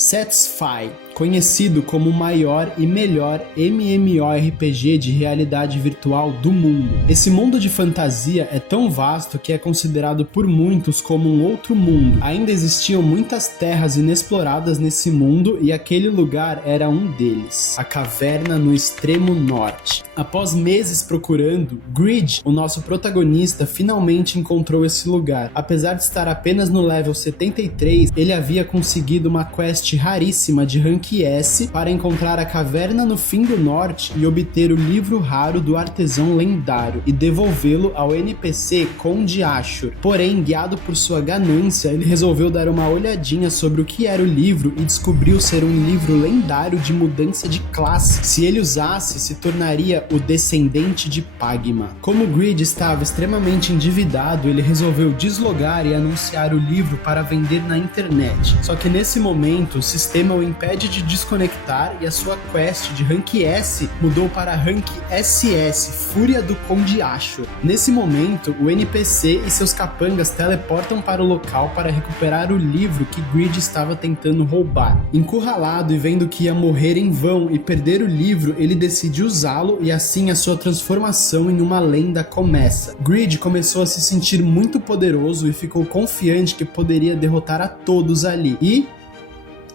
Satisfy, conhecido como o maior e melhor MMORPG de realidade virtual do mundo. Esse mundo de fantasia é tão vasto que é considerado por muitos como um outro mundo. Ainda existiam muitas terras inexploradas nesse mundo e aquele lugar era um deles, a caverna no extremo norte. Após meses procurando, Grid, o nosso protagonista, finalmente encontrou esse lugar. Apesar de estar apenas no level 73, ele havia conseguido uma quest raríssima de Rank S para encontrar a caverna no fim do norte e obter o livro raro do artesão lendário e devolvê-lo ao NPC Conde Ashur. Porém, guiado por sua ganância, ele resolveu dar uma olhadinha sobre o que era o livro e descobriu ser um livro lendário de mudança de classe. Se ele usasse, se tornaria o descendente de Pagma. Como Grid estava extremamente endividado, ele resolveu deslogar e anunciar o livro para vender na internet. Só que nesse momento, o sistema o impede de desconectar e a sua quest de Rank S mudou para Rank SS, Fúria do Conde Ashur. Nesse momento, o NPC e seus capangas teleportam para o local para recuperar o livro que Grid estava tentando roubar. Encurralado e vendo que ia morrer em vão e perder o livro, ele decide usá-lo e assim a sua transformação em uma lenda começa. Grid começou a se sentir muito poderoso e ficou confiante que poderia derrotar a todos ali. E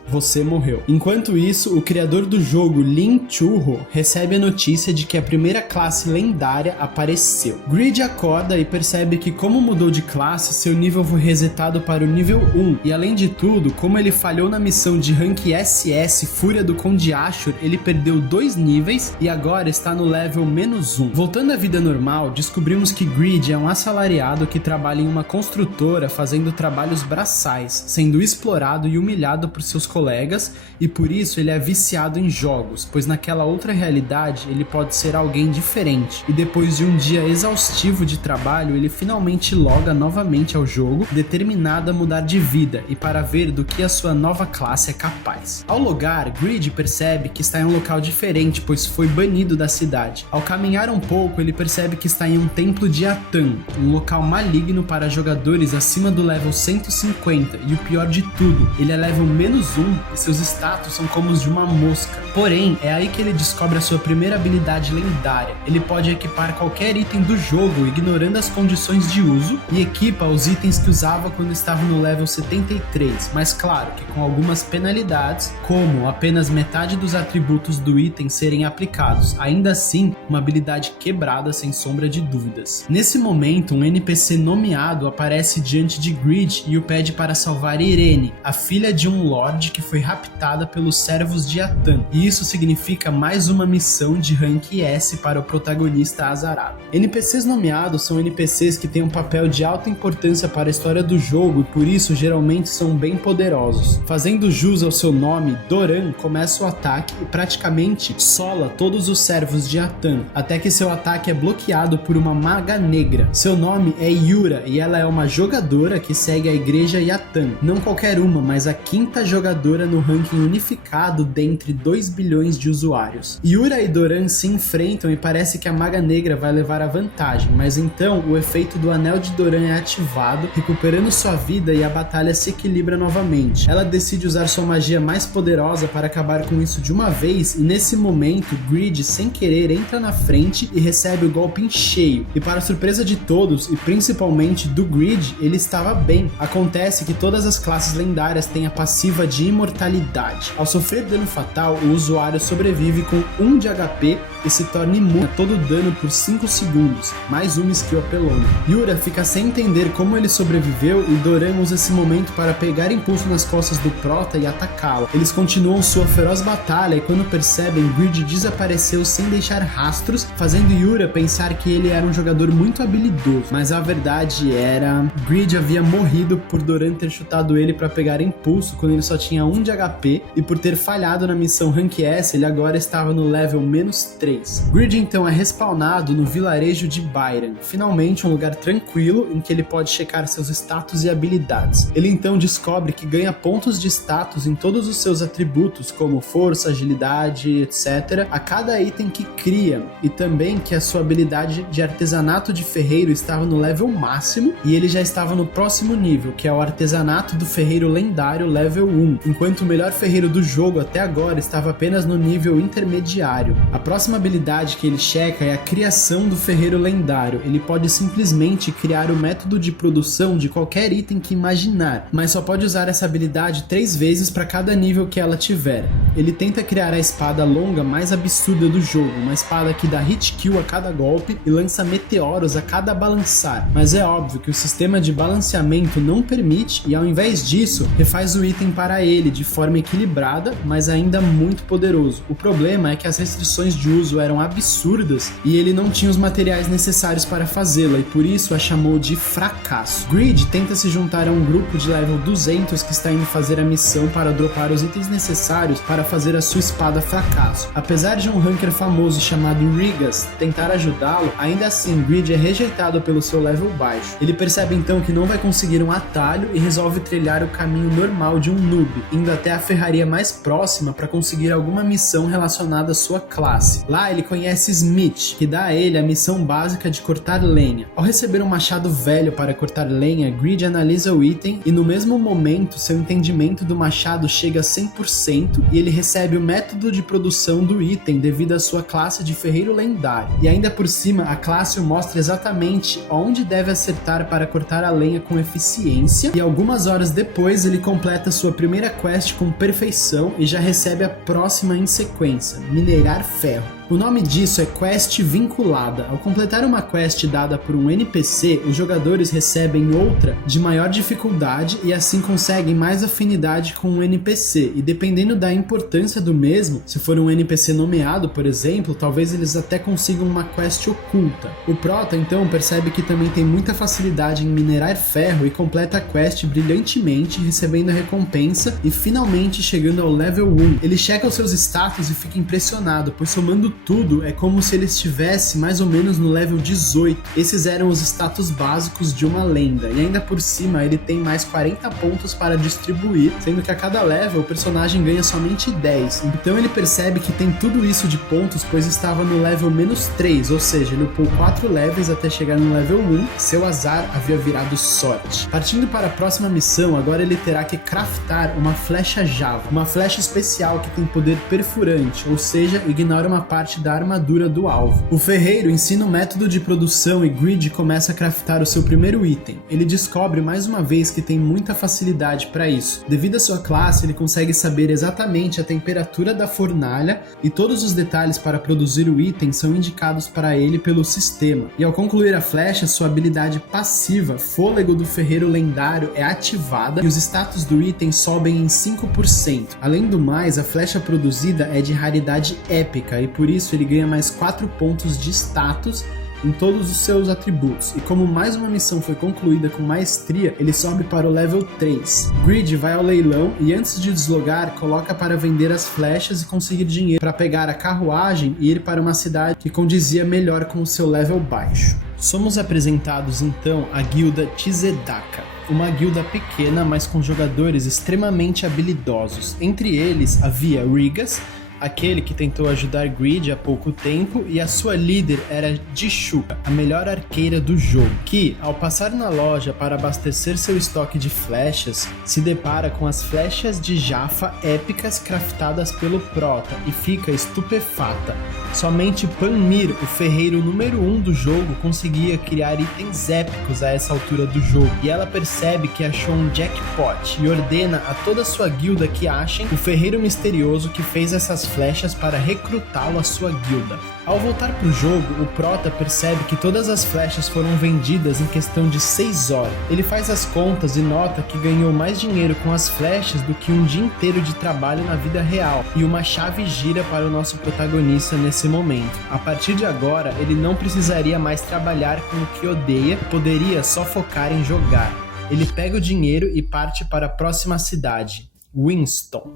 você morreu. Enquanto isso, o criador do jogo, Lin Churro, recebe a notícia de que a primeira classe lendária apareceu. Grid acorda e percebe que, como mudou de classe, seu nível foi resetado para o nível 1. E além de tudo, como ele falhou na missão de Rank SS Fúria do Conde Ashur, ele perdeu 2 níveis e agora está no level -1. Voltando à vida normal, descobrimos que Grid é um assalariado que trabalha em uma construtora fazendo trabalhos braçais, sendo explorado e humilhado por seus colegas, e por isso ele é viciado em jogos, pois naquela outra realidade ele pode ser alguém diferente. E depois de um dia exaustivo de trabalho, ele finalmente loga novamente ao jogo, determinado a mudar de vida e para ver do que a sua nova classe é capaz. Ao logar, Grid percebe que está em um local diferente, pois foi banido da cidade. Ao caminhar um pouco, ele percebe que está em um templo de Atan, um local maligno para jogadores acima do level 150, e o pior de tudo, ele é level -1 e seus status são como os de uma mosca. Porém, é aí que ele descobre a sua primeira habilidade lendária. Ele pode equipar qualquer item do jogo, ignorando as condições de uso, e equipa os itens que usava quando estava no level 73, mas claro que com algumas penalidades, como apenas metade dos atributos do item serem aplicados. Ainda assim, uma habilidade quebrada sem sombra de dúvidas. Nesse momento, um NPC nomeado aparece diante de Grid e o pede para salvar Irene, a filha de um lord que foi raptada pelos servos de Atan, e isso significa mais uma missão de Rank S para o protagonista azarado. NPCs nomeados são NPCs que têm um papel de alta importância para a história do jogo e por isso geralmente são bem poderosos. Fazendo jus ao seu nome, Doran começa o ataque e praticamente sola todos os servos de Atan, até que seu ataque é bloqueado por uma maga negra. Seu nome é Yura e ela é uma jogadora que segue a igreja Yatan, não qualquer uma, mas a quinta jogadora no ranking unificado dentre 2 bilhões de usuários. Yura e Doran se enfrentam e parece que a maga negra vai levar a vantagem, mas então o efeito do anel de Doran é ativado, recuperando sua vida e a batalha se equilibra novamente. Ela decide usar sua magia mais poderosa para acabar com isso de uma vez e nesse momento Grid sem querer entra na frente e recebe o golpe em cheio. E para surpresa de todos e principalmente do Grid, ele estava bem. Acontece que todas as classes lendárias têm a passiva de imortalidade. Ao sofrer dano fatal, o usuário sobrevive com 1 de HP e se torna imune a todo dano por 5 segundos, mais uma skill apelona. Yura fica sem entender como ele sobreviveu e Doran usa esse momento para pegar impulso nas costas do prota e atacá-lo. Eles continuam sua feroz batalha e quando percebem, Grid desapareceu sem deixar rastros, fazendo Yura pensar que ele era um jogador muito habilidoso, mas a verdade era, Grid havia morrido por Doran ter chutado ele para pegar impulso quando ele só tinha 1 de HP e por ter falhado na missão Rank S, ele agora estava no level -3. Grid então é respawnado no vilarejo de Byron, finalmente um lugar tranquilo em que ele pode checar seus status e habilidades. Ele então descobre que ganha pontos de status em todos os seus atributos, como força, agilidade, etc., a cada item que cria, e também que a sua habilidade de artesanato de ferreiro estava no level máximo e ele já estava no próximo nível, que é o artesanato do ferreiro lendário level 1. enquanto o melhor ferreiro do jogo até agora estava apenas no nível intermediário. A próxima habilidade que ele checa é a criação do ferreiro lendário. Ele pode simplesmente criar o método de produção de qualquer item que imaginar, mas só pode usar essa habilidade 3 vezes para cada nível que ela tiver. Ele tenta criar a espada longa mais absurda do jogo, uma espada que dá hit kill a cada golpe e lança meteoros a cada balançar, mas é óbvio que o sistema de balanceamento não permite e ao invés disso, refaz o item para ele de forma equilibrada, mas ainda muito poderoso. O problema é que as restrições de uso eram absurdas e ele não tinha os materiais necessários para fazê-la e por isso a chamou de fracasso. Greed tenta se juntar a um grupo de level 200 que está indo fazer a missão para dropar os itens necessários para fazer a sua espada fracasso. Apesar de um ranker famoso chamado Rigas tentar ajudá-lo, ainda assim Greed é rejeitado pelo seu level baixo. Ele percebe então que não vai conseguir um atalho e resolve trilhar o caminho normal de um noob, indo até a ferraria mais próxima para conseguir alguma missão relacionada à sua classe. Lá ele conhece Smith, que dá a ele a missão básica de cortar lenha. Ao receber um machado velho para cortar lenha, Greed analisa o item e no mesmo momento seu entendimento do machado chega a 100% e ele recebe o método de produção do item devido à sua classe de ferreiro lendário. E ainda por cima, a classe o mostra exatamente onde deve acertar para cortar a lenha com eficiência e algumas horas depois ele completa sua primeira quest com perfeição e já recebe a próxima em sequência, minerar ferro. O nome disso é quest vinculada. Ao completar uma quest dada por um NPC, os jogadores recebem outra de maior dificuldade e assim conseguem mais afinidade com o NPC. E dependendo da importância do mesmo, se for um NPC nomeado, por exemplo, talvez eles até consigam uma quest oculta. O Prota então percebe que também tem muita facilidade em minerar ferro e completa a quest brilhantemente, recebendo a recompensa e finalmente chegando ao level 1. Ele checa os seus status e fica impressionado, pois somando tudo é como se ele estivesse mais ou menos no level 18. Esses eram os status básicos de uma lenda, e ainda por cima ele tem mais 40 pontos para distribuir, sendo que a cada level o personagem ganha somente 10. Então ele percebe que tem tudo isso de pontos, pois estava no level menos 3, ou seja, ele upou 4 levels até chegar no level 1, seu azar havia virado sorte. Partindo para a próxima missão, agora ele terá que craftar uma flecha Java, uma flecha especial que tem poder perfurante, ou seja, ignora uma parte da armadura do alvo. O ferreiro ensina o método de produção e Greed começa a craftar o seu primeiro item. Ele descobre mais uma vez que tem muita facilidade para isso. Devido à sua classe, ele consegue saber exatamente a temperatura da fornalha e todos os detalhes para produzir o item são indicados para ele pelo sistema. E ao concluir a flecha, sua habilidade passiva, Fôlego do Ferreiro Lendário, é ativada e os status do item sobem em 5%. Além do mais, a flecha produzida é de raridade épica e por isso ele ganha mais 4 pontos de status em todos os seus atributos, e como mais uma missão foi concluída com maestria, ele sobe para o level 3. Greed vai ao leilão e antes de deslogar, coloca para vender as flechas e conseguir dinheiro para pegar a carruagem e ir para uma cidade que condizia melhor com o seu level baixo. Somos apresentados então à guilda Tzedaka, uma guilda pequena, mas com jogadores extremamente habilidosos. Entre eles havia Rigas, aquele que tentou ajudar Greed há pouco tempo, e a sua líder era Dishuka, a melhor arqueira do jogo, que, ao passar na loja para abastecer seu estoque de flechas, se depara com as flechas de Jaffa épicas craftadas pelo Prota e fica estupefata. Somente Panmir, o ferreiro número 1 do jogo, conseguia criar itens épicos a essa altura do jogo, e ela percebe que achou um jackpot e ordena a toda a sua guilda que achem o ferreiro misterioso que fez essas flechas para recrutá-lo à sua guilda. Ao voltar pro jogo, o Prota percebe que todas as flechas foram vendidas em questão de 6 horas. Ele faz as contas e nota que ganhou mais dinheiro com as flechas do que um dia inteiro de trabalho na vida real, e uma chave gira para o nosso protagonista nesse momento. A partir de agora, ele não precisaria mais trabalhar com o que odeia, poderia só focar em jogar. Ele pega o dinheiro e parte para a próxima cidade, Winston.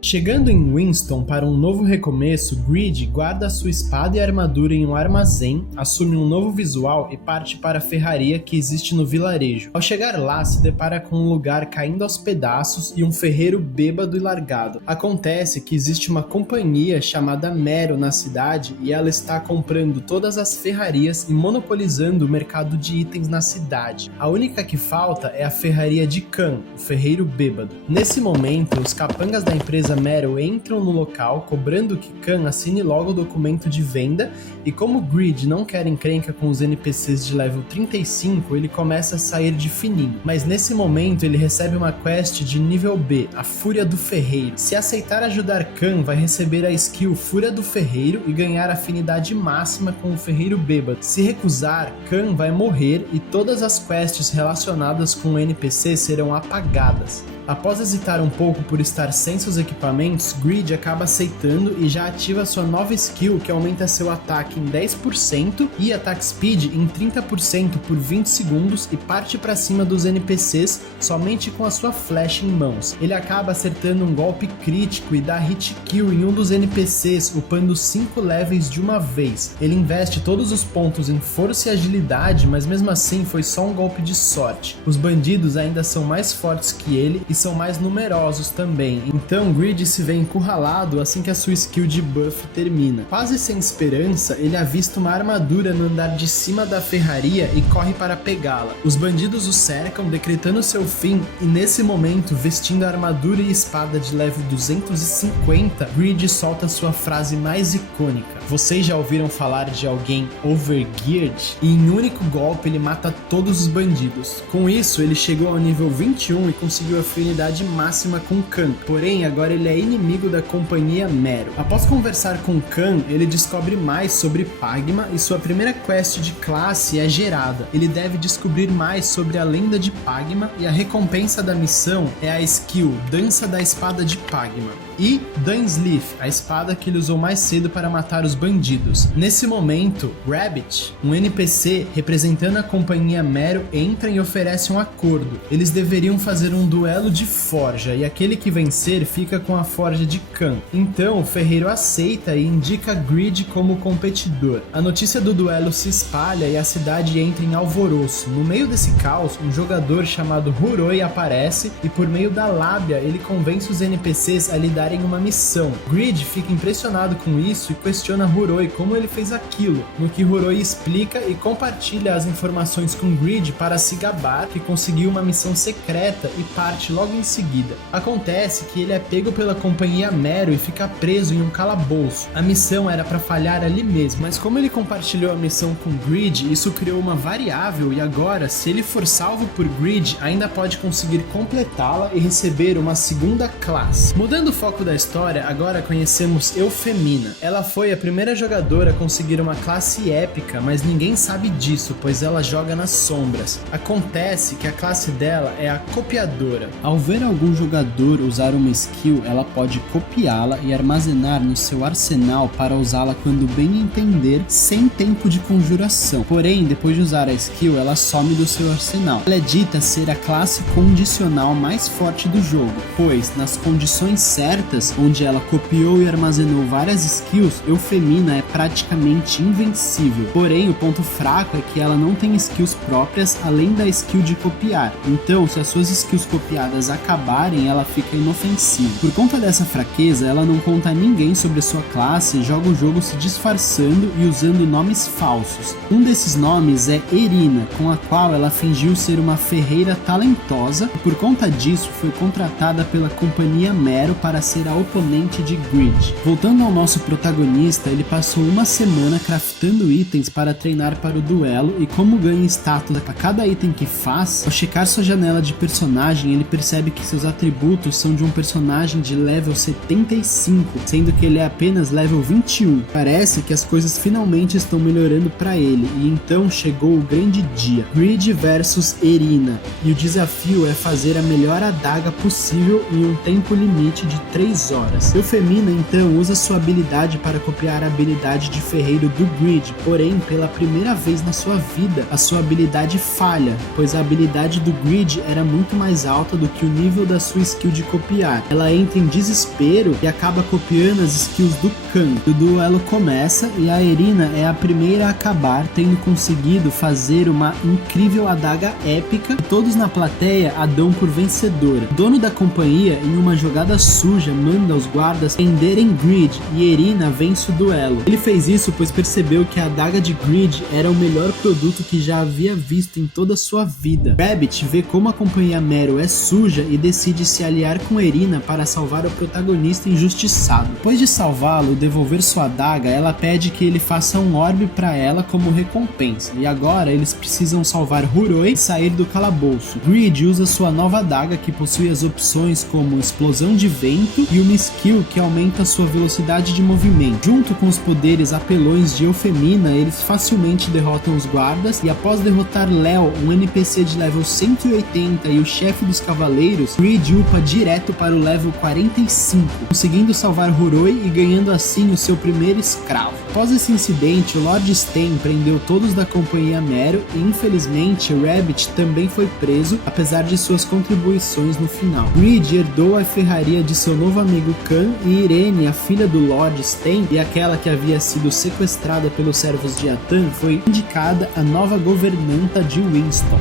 Chegando em Winston para um novo recomeço, Greed guarda sua espada e armadura em um armazém, assume um novo visual e parte para a ferraria que existe no vilarejo. Ao chegar lá, se depara com um lugar caindo aos pedaços e um ferreiro bêbado e largado. Acontece que existe uma companhia chamada Mero na cidade e ela está comprando todas as ferrarias e monopolizando o mercado de itens na cidade. A única que falta é a ferraria de Khan, o ferreiro bêbado. Nesse momento, os capangas da empresa Mero entram no local, cobrando que Khan assine logo o documento de venda, e como Greed não quer encrenca com os NPCs de level 35, ele começa a sair de fininho. Mas nesse momento ele recebe uma quest de nível B, a Fúria do Ferreiro. Se aceitar ajudar Khan, vai receber a skill Fúria do Ferreiro e ganhar afinidade máxima com o ferreiro bêbado. Se recusar, Khan vai morrer e todas as quests relacionadas com o NPC serão apagadas. Após hesitar um pouco por estar sem seus equipamentos, Greed acaba aceitando e já ativa sua nova skill que aumenta seu ataque em 10% e ataque speed em 30% por 20 segundos e parte para cima dos NPCs somente com a sua flecha em mãos. Ele acaba acertando um golpe crítico e dá hit kill em um dos NPCs, upando 5 levels de uma vez. Ele investe todos os pontos em força e agilidade, mas mesmo assim foi só um golpe de sorte. Os bandidos ainda são mais fortes que ele e são mais numerosos também, então Greed se vê encurralado assim que a sua skill de buff termina. Quase sem esperança, ele avista uma armadura no andar de cima da ferraria e corre para pegá-la. Os bandidos o cercam, decretando seu fim, e nesse momento, vestindo a armadura e espada de level 250, Greed solta sua frase mais icônica. Vocês já ouviram falar de alguém overgeared? E em um único golpe ele mata todos os bandidos. Com isso, ele chegou ao nível 21 e conseguiu afinidade máxima com Khan, porém agora ele é inimigo da companhia Mero. Após conversar com Khan, ele descobre mais sobre Pagma e sua primeira quest de classe é gerada. Ele deve descobrir mais sobre a lenda de Pagma e a recompensa da missão é a skill Dança da Espada de Pagma e Dunsleaf, a espada que ele usou mais cedo para matar os bandidos. Nesse momento, Rabbit, um NPC representando a companhia Mero, entra e oferece um acordo. Eles deveriam fazer um duelo de forja e aquele que vencer fica com a forja de Khan. Então o ferreiro aceita e indica Greed como competidor. A notícia do duelo se espalha e a cidade entra em alvoroço. No meio desse caos, um jogador chamado Huroi aparece e por meio da lábia ele convence os NPCs a lhe darem uma missão. Greed fica impressionado com isso e questiona Huroi como ele fez aquilo, no que Huroi explica e compartilha as informações com Greed para se gabar que conseguiu uma missão secreta e parte logo em seguida. Acontece que ele é pego pela companhia Mero e fica preso em um calabouço. A missão era para falhar ali mesmo, mas como ele compartilhou a missão com Greed, isso criou uma variável e agora, se ele for salvo por Greed, ainda pode conseguir completá-la e receber uma segunda classe. Mudando o foco da história, agora conhecemos Eufemina. Ela foi a primeira jogadora a conseguir uma classe épica, mas ninguém sabe disso, pois ela joga nas sombras. Acontece que a classe dela é a Copiadora. Ao ver algum jogador usar uma skill, ela pode copiá-la e armazenar no seu arsenal para usá-la quando bem entender, sem tempo de conjuração. Porém, depois de usar a skill, ela some do seu arsenal. Ela é dita ser a classe condicional mais forte do jogo, pois nas condições certas, onde ela copiou e armazenou várias skills, Eufemina é praticamente invencível. Porém, o ponto fraco é que ela não tem skills próprias além da skill de copiar. Então, se as suas skills copiadas acabarem, ela fica inofensiva. Por conta dessa fraqueza, ela não conta a ninguém sobre sua classe e joga o jogo se disfarçando e usando nomes falsos. Um desses nomes é Erina, com a qual ela fingiu ser uma ferreira talentosa e por conta disso foi contratada pela companhia Mero para ser a oponente de Greed. Voltando ao nosso protagonista, ele passou uma semana craftando itens para treinar para o duelo e como ganha status a cada item que faz, ao checar sua janela de personagem, ele percebe que seus atributos são de um personagem de level 75, sendo que ele é apenas level 21. Parece que as coisas finalmente estão melhorando para ele, e então chegou o grande dia. Greed versus Erina, e o desafio é fazer a melhor adaga possível em um tempo limite de 3 3 horas. Eufemina então usa sua habilidade para copiar a habilidade de ferreiro do Grid, porém, pela primeira vez na sua vida, a sua habilidade falha, pois a habilidade do Grid era muito mais alta do que o nível da sua skill de copiar. Ela entra em desespero e acaba copiando as skills do Khan. O duelo começa e a Irina é a primeira a acabar, tendo conseguido fazer uma incrível adaga épica e todos na plateia a dão por vencedora. O dono da companhia, em uma jogada suja, manda os guardas prenderem Grid e Irina vence o duelo. Ele fez isso pois percebeu que a adaga de Grid era o melhor produto que já havia visto em toda a sua vida. Rabbit vê como a companhia Meryl é suja e decide se aliar com Irina para salvar o protagonista injustiçado. Depois de salvá-lo e devolver sua adaga, ela pede que ele faça um orbe para ela como recompensa, e agora eles precisam salvar Huroi e sair do calabouço. Grid usa sua nova adaga que possui as opções como explosão de vento e uma skill que aumenta sua velocidade de movimento. Junto com os poderes apelões de Eufemina, eles facilmente derrotam os guardas e após derrotar Léo, um NPC de level 180 e o chefe dos cavaleiros, Grid upa direto para o level 45, conseguindo salvar Huroi e ganhando assim o seu primeiro escravo. Após esse incidente, o Lord Stain prendeu todos da companhia Meryl e infelizmente Rabbit também foi preso, apesar de suas contribuições no final. Grid herdou a ferraria de seu novo amigo Khan e Irene, a filha do Lord Stain e aquela que havia sido sequestrada pelos servos de Atan, foi indicada a nova governanta de Winston.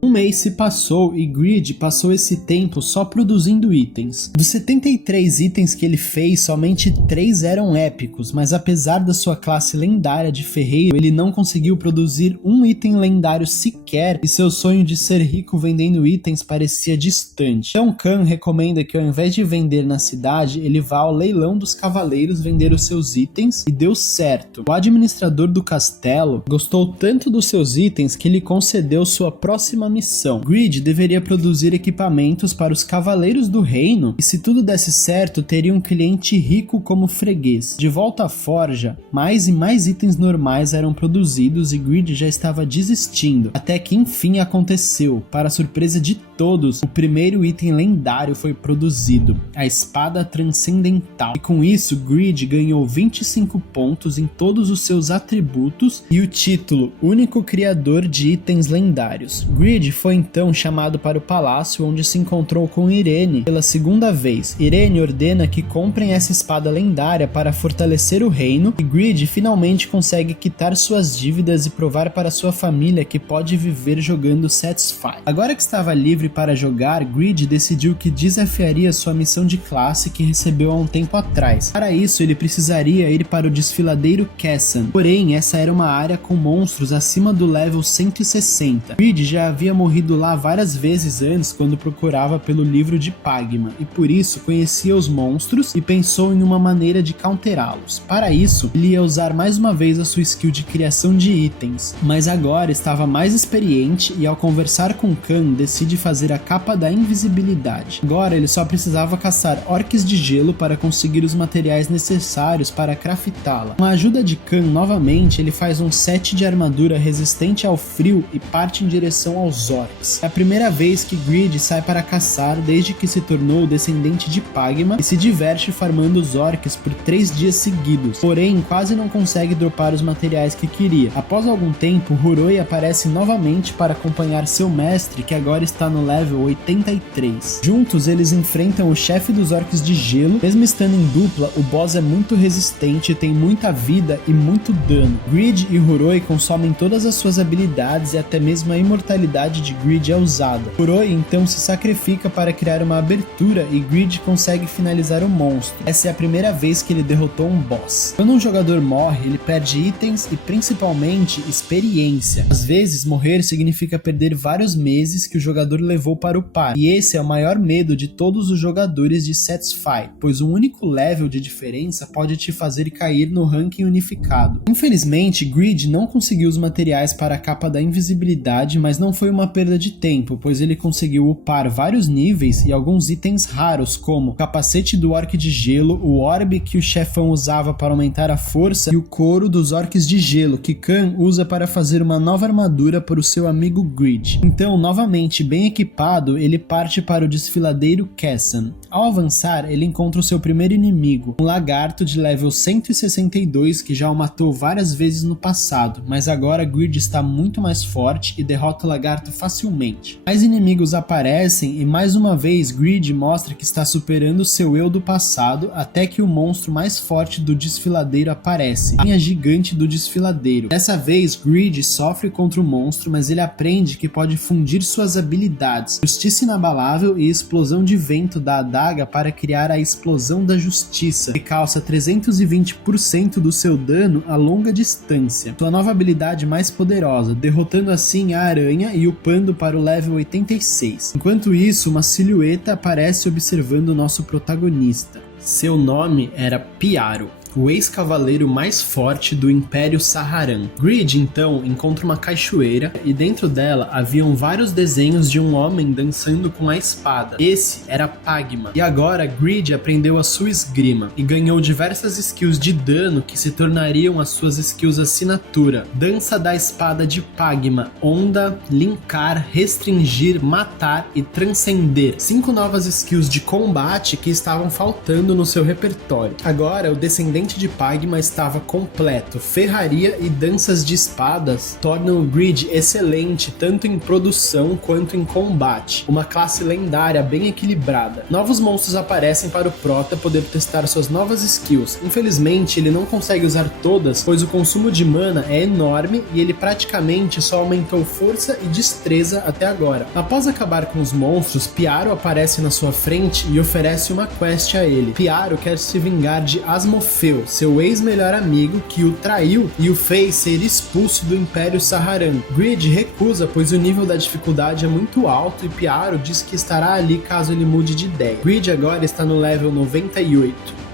Um mês se passou e Grid passou esse tempo só produzindo itens. Dos 73 itens que ele fez, somente 3 eram épicos, mas apesar da sua classe lendária de ferreiro, ele não conseguiu produzir um item lendário sequer e seu sonho de ser rico vendendo itens parecia distante. Então Khan recomenda que ao invés de vender na cidade, ele vá ao leilão dos cavaleiros vender os seus itens e deu certo. O administrador do castelo gostou tanto dos seus itens que lhe concedeu sua próxima missão. Grid deveria produzir equipamentos para os cavaleiros do reino e se tudo desse certo teria um cliente rico como freguês. De volta à forja, mais e mais itens normais eram produzidos e Grid já estava desistindo, até que enfim aconteceu. Para surpresa de todos, o primeiro item lendário foi produzido, a espada transcendental. E com isso, Grid ganhou 25 pontos em todos os seus atributos e o título único criador de itens lendários. Grid foi então chamado para o palácio, onde se encontrou com Irene pela segunda vez. Irene ordena que comprem essa espada lendária para fortalecer o reino e Grid finalmente consegue quitar suas dívidas e provar para sua família que pode viver jogando Satisfy. Agora que estava livre para jogar, Grid decidiu que desafiaria sua missão de classe que recebeu há um tempo atrás. Para isso, ele precisaria ir para o desfiladeiro Kessan, porém essa era uma área com monstros acima do level 160. Grid já havia morrido lá várias vezes antes quando procurava pelo livro de Pagma, e por isso conhecia os monstros e pensou em uma maneira de counterá-los. Para isso, ele ia usar mais uma vez a sua skill de criação de itens, mas agora estava mais experiente e ao conversar com Khan, decide fazer a capa da invisibilidade. Agora ele só precisava caçar orques de gelo para conseguir os materiais necessários para craftá-la. Com a ajuda de Khan novamente, ele faz um set de armadura resistente ao frio e parte em direção aos orcs. É a primeira vez que Grid sai para caçar desde que se tornou descendente de Pagma e se diverte farmando os orcs por 3 dias seguidos, porém quase não consegue dropar os materiais que queria. Após algum tempo, Huroi aparece novamente para acompanhar seu mestre, que agora está no level 83. Juntos eles enfrentam o chefe dos orcs de gelo. Mesmo estando em dupla, o boss é muito resistente, tem muita vida e muito dano. Grid e Huroi consomem todas as suas habilidades e até mesmo a imortalidade de Grid é usada. Huroi então se sacrifica para criar uma abertura e Grid consegue finalizar o monstro. Essa é a primeira vez que ele derrotou um boss. Quando um jogador morre, ele perde itens e principalmente experiência. Às vezes, morrer significa perder vários meses que o jogador levou levou para o par, e esse é o maior medo de todos os jogadores de Satisfy, pois um único level de diferença pode te fazer cair no ranking unificado. Infelizmente, Greed não conseguiu os materiais para a capa da invisibilidade, mas não foi uma perda de tempo, pois ele conseguiu upar vários níveis e alguns itens raros, como o capacete do orc de gelo, o orbe que o chefão usava para aumentar a força e o couro dos orcs de gelo, que Khan usa para fazer uma nova armadura para o seu amigo Greed. Então, novamente bem equipado, ele parte para o desfiladeiro Kessan. Ao avançar, ele encontra o seu primeiro inimigo, um lagarto de level 162 que já o matou várias vezes no passado, mas agora Greed está muito mais forte e derrota o lagarto facilmente. Mais inimigos aparecem e mais uma vez Greed mostra que está superando seu eu do passado, até que o monstro mais forte do desfiladeiro aparece, a rainha gigante do desfiladeiro. Dessa vez Greed sofre contra o monstro, mas ele aprende que pode fundir suas habilidades, justiça inabalável e explosão de vento da adaga para criar a explosão da justiça, que causa 320% do seu dano a longa distância, sua nova habilidade mais poderosa, derrotando assim a aranha e upando para o level 86. Enquanto isso, uma silhueta aparece observando o nosso protagonista. Seu nome era Piaro, o ex-cavaleiro mais forte do Império Saharan. Greed, então, encontra uma cachoeira e dentro dela haviam vários desenhos de um homem dançando com a espada. Esse era Pagma. E agora Greed aprendeu a sua esgrima e ganhou diversas skills de dano que se tornariam as suas skills assinatura. Dança da espada de Pagma, onda, linkar, restringir, matar e transcender. 5 novas skills de combate que estavam faltando no seu repertório. Agora, o descendente de Pagma estava completo. Ferraria e danças de espadas tornam o Greed excelente tanto em produção quanto em combate. Uma classe lendária bem equilibrada. Novos monstros aparecem para o Prota poder testar suas novas skills. Infelizmente, ele não consegue usar todas, pois o consumo de mana é enorme e ele praticamente só aumentou força e destreza até agora. Após acabar com os monstros, Piaro aparece na sua frente e oferece uma quest a ele. Piaro quer se vingar de Asmofeu, seu ex-melhor amigo que o traiu e o fez ser expulso do Império Saharan. Greed recusa, pois o nível da dificuldade é muito alto e Piaro diz que estará ali caso ele mude de ideia. Greed agora está no level 98.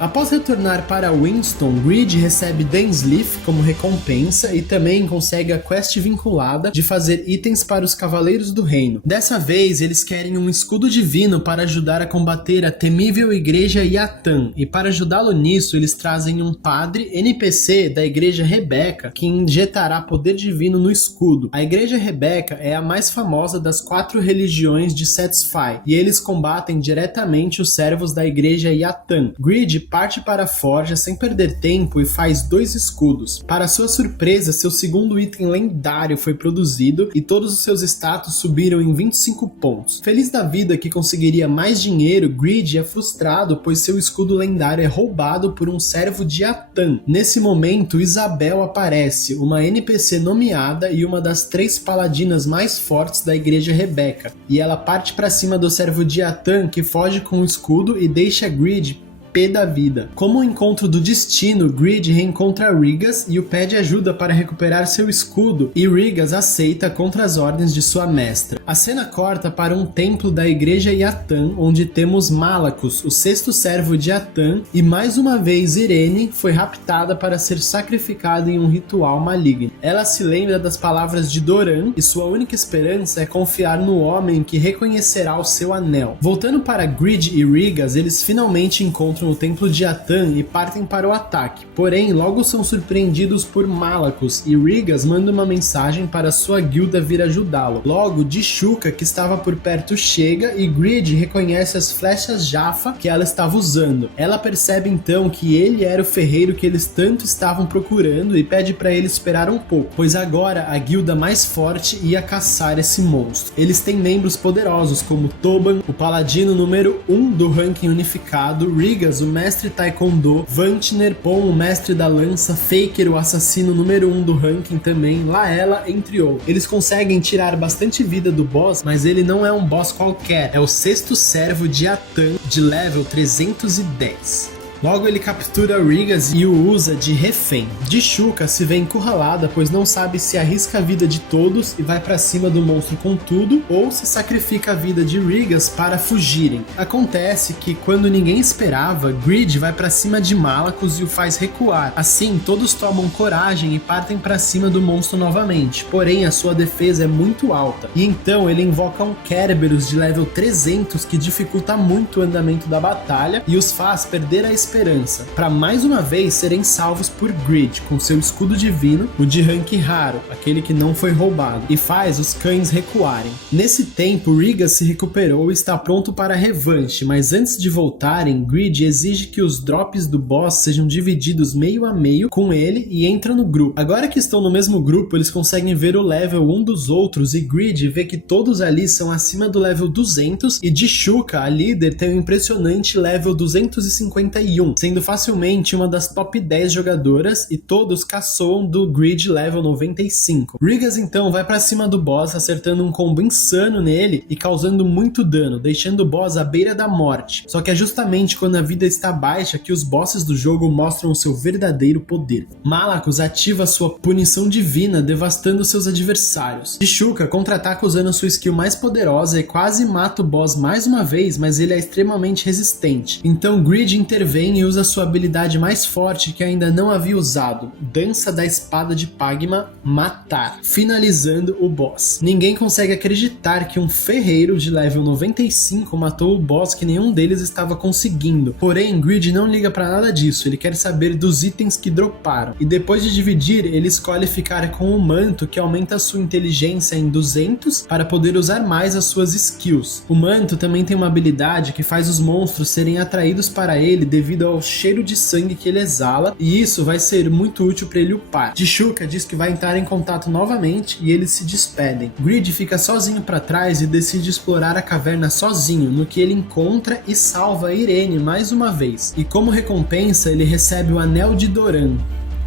Após retornar para Winston, Greed recebe Dainsleif como recompensa e também consegue a quest vinculada de fazer itens para os Cavaleiros do Reino. Dessa vez, eles querem um escudo divino para ajudar a combater a temível Igreja Yatan, e para ajudá-lo nisso, eles trazem um padre NPC da Igreja Rebeca que injetará poder divino no escudo. A Igreja Rebeca é a mais famosa das 4 religiões de Satisfy, e eles combatem diretamente os servos da Igreja Yatan. Greed parte para a forja sem perder tempo e faz 2 escudos. Para sua surpresa, seu segundo item lendário foi produzido e todos os seus status subiram em 25 pontos. Feliz da vida que conseguiria mais dinheiro, Greed é frustrado pois seu escudo lendário é roubado por um servo de Yatan. Nesse momento, Isabel aparece, uma NPC nomeada e uma das 3 paladinas mais fortes da Igreja Rebeca, e ela parte para cima do servo de Yatan que foge com o escudo e deixa Greed pé da vida. Como o encontro do destino, Greed reencontra Rigas e o pede ajuda para recuperar seu escudo, e Rigas aceita contra as ordens de sua mestra. A cena corta para um templo da Igreja Yatan, onde temos Malacus, o 6º servo de Yatan, e mais uma vez Irene foi raptada para ser sacrificada em um ritual maligno. Ela se lembra das palavras de Doran e sua única esperança é confiar no homem que reconhecerá o seu anel. Voltando para Greed e Rigas, eles finalmente encontram no templo de Yatan e partem para o ataque, porém logo são surpreendidos por Malacus e Rigas manda uma mensagem para sua guilda vir ajudá-lo. Logo, Dishuka, que estava por perto, chega e Greed reconhece as flechas Jaffa que ela estava usando. Ela percebe então que ele era o ferreiro que eles tanto estavam procurando e pede para ele esperar um pouco, pois agora a guilda mais forte ia caçar esse monstro. Eles têm membros poderosos como Toban, o paladino número 1 do ranking unificado, Rigas, o mestre Taekwondo, Vantner, Pon, o mestre da lança, Faker, o assassino número 1 do ranking também, Laela, entre outros. Eles conseguem tirar bastante vida do boss, mas ele não é um boss qualquer, é o 6º servo de Yatan, de level 310. Logo ele captura Rigas e o usa de refém. Dishuka se vê encurralada, pois não sabe se arrisca a vida de todos e vai pra cima do monstro com tudo, ou se sacrifica a vida de Rigas para fugirem. Acontece que quando ninguém esperava, Greed vai pra cima de Malakos e o faz recuar. Assim, todos tomam coragem e partem pra cima do monstro novamente, porém a sua defesa é muito alta, e então ele invoca um Kerberos de level 300 que dificulta muito o andamento da batalha e os faz perder a esperança, para mais uma vez serem salvos por Greed com seu escudo divino, o de rank raro, aquele que não foi roubado, e faz os cães recuarem. Nesse tempo, Rigas se recuperou e está pronto para a revanche, mas antes de voltarem, Greed exige que os drops do boss sejam divididos meio a meio com ele e entra no grupo. Agora que estão no mesmo grupo, eles conseguem ver o level um dos outros e Greed vê que todos ali são acima do level 200 e Dishuka, a líder, tem um impressionante level 251, sendo facilmente uma das top 10 jogadoras e todos caçoam do Greed level 95. Rigas então vai pra cima do boss, acertando um combo insano nele e causando muito dano, deixando o boss à beira da morte. Só que é justamente quando a vida está baixa que os bosses do jogo mostram o seu verdadeiro poder. Malakos ativa sua punição divina, devastando seus adversários. Dishuka contra-ataca usando sua skill mais poderosa e quase mata o boss mais uma vez, mas ele é extremamente resistente. Então Greed intervém e usa sua habilidade mais forte que ainda não havia usado, Dança da Espada de Pagma, Matar, finalizando o boss. Ninguém consegue acreditar que um ferreiro de level 95 matou o boss que nenhum deles estava conseguindo. Porém, Greed não liga pra nada disso, ele quer saber dos itens que droparam. E depois de dividir, ele escolhe ficar com o manto que aumenta sua inteligência em 200 para poder usar mais as suas skills. O manto também tem uma habilidade que faz os monstros serem atraídos para ele devido ao cheiro de sangue que ele exala, e isso vai ser muito útil para ele upar. Dishuka diz que vai entrar em contato novamente e eles se despedem. Greed fica sozinho para trás e decide explorar a caverna sozinho, no que ele encontra e salva Irene mais uma vez. E como recompensa, ele recebe o Anel de Doran,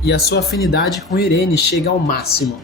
e a sua afinidade com Irene chega ao máximo.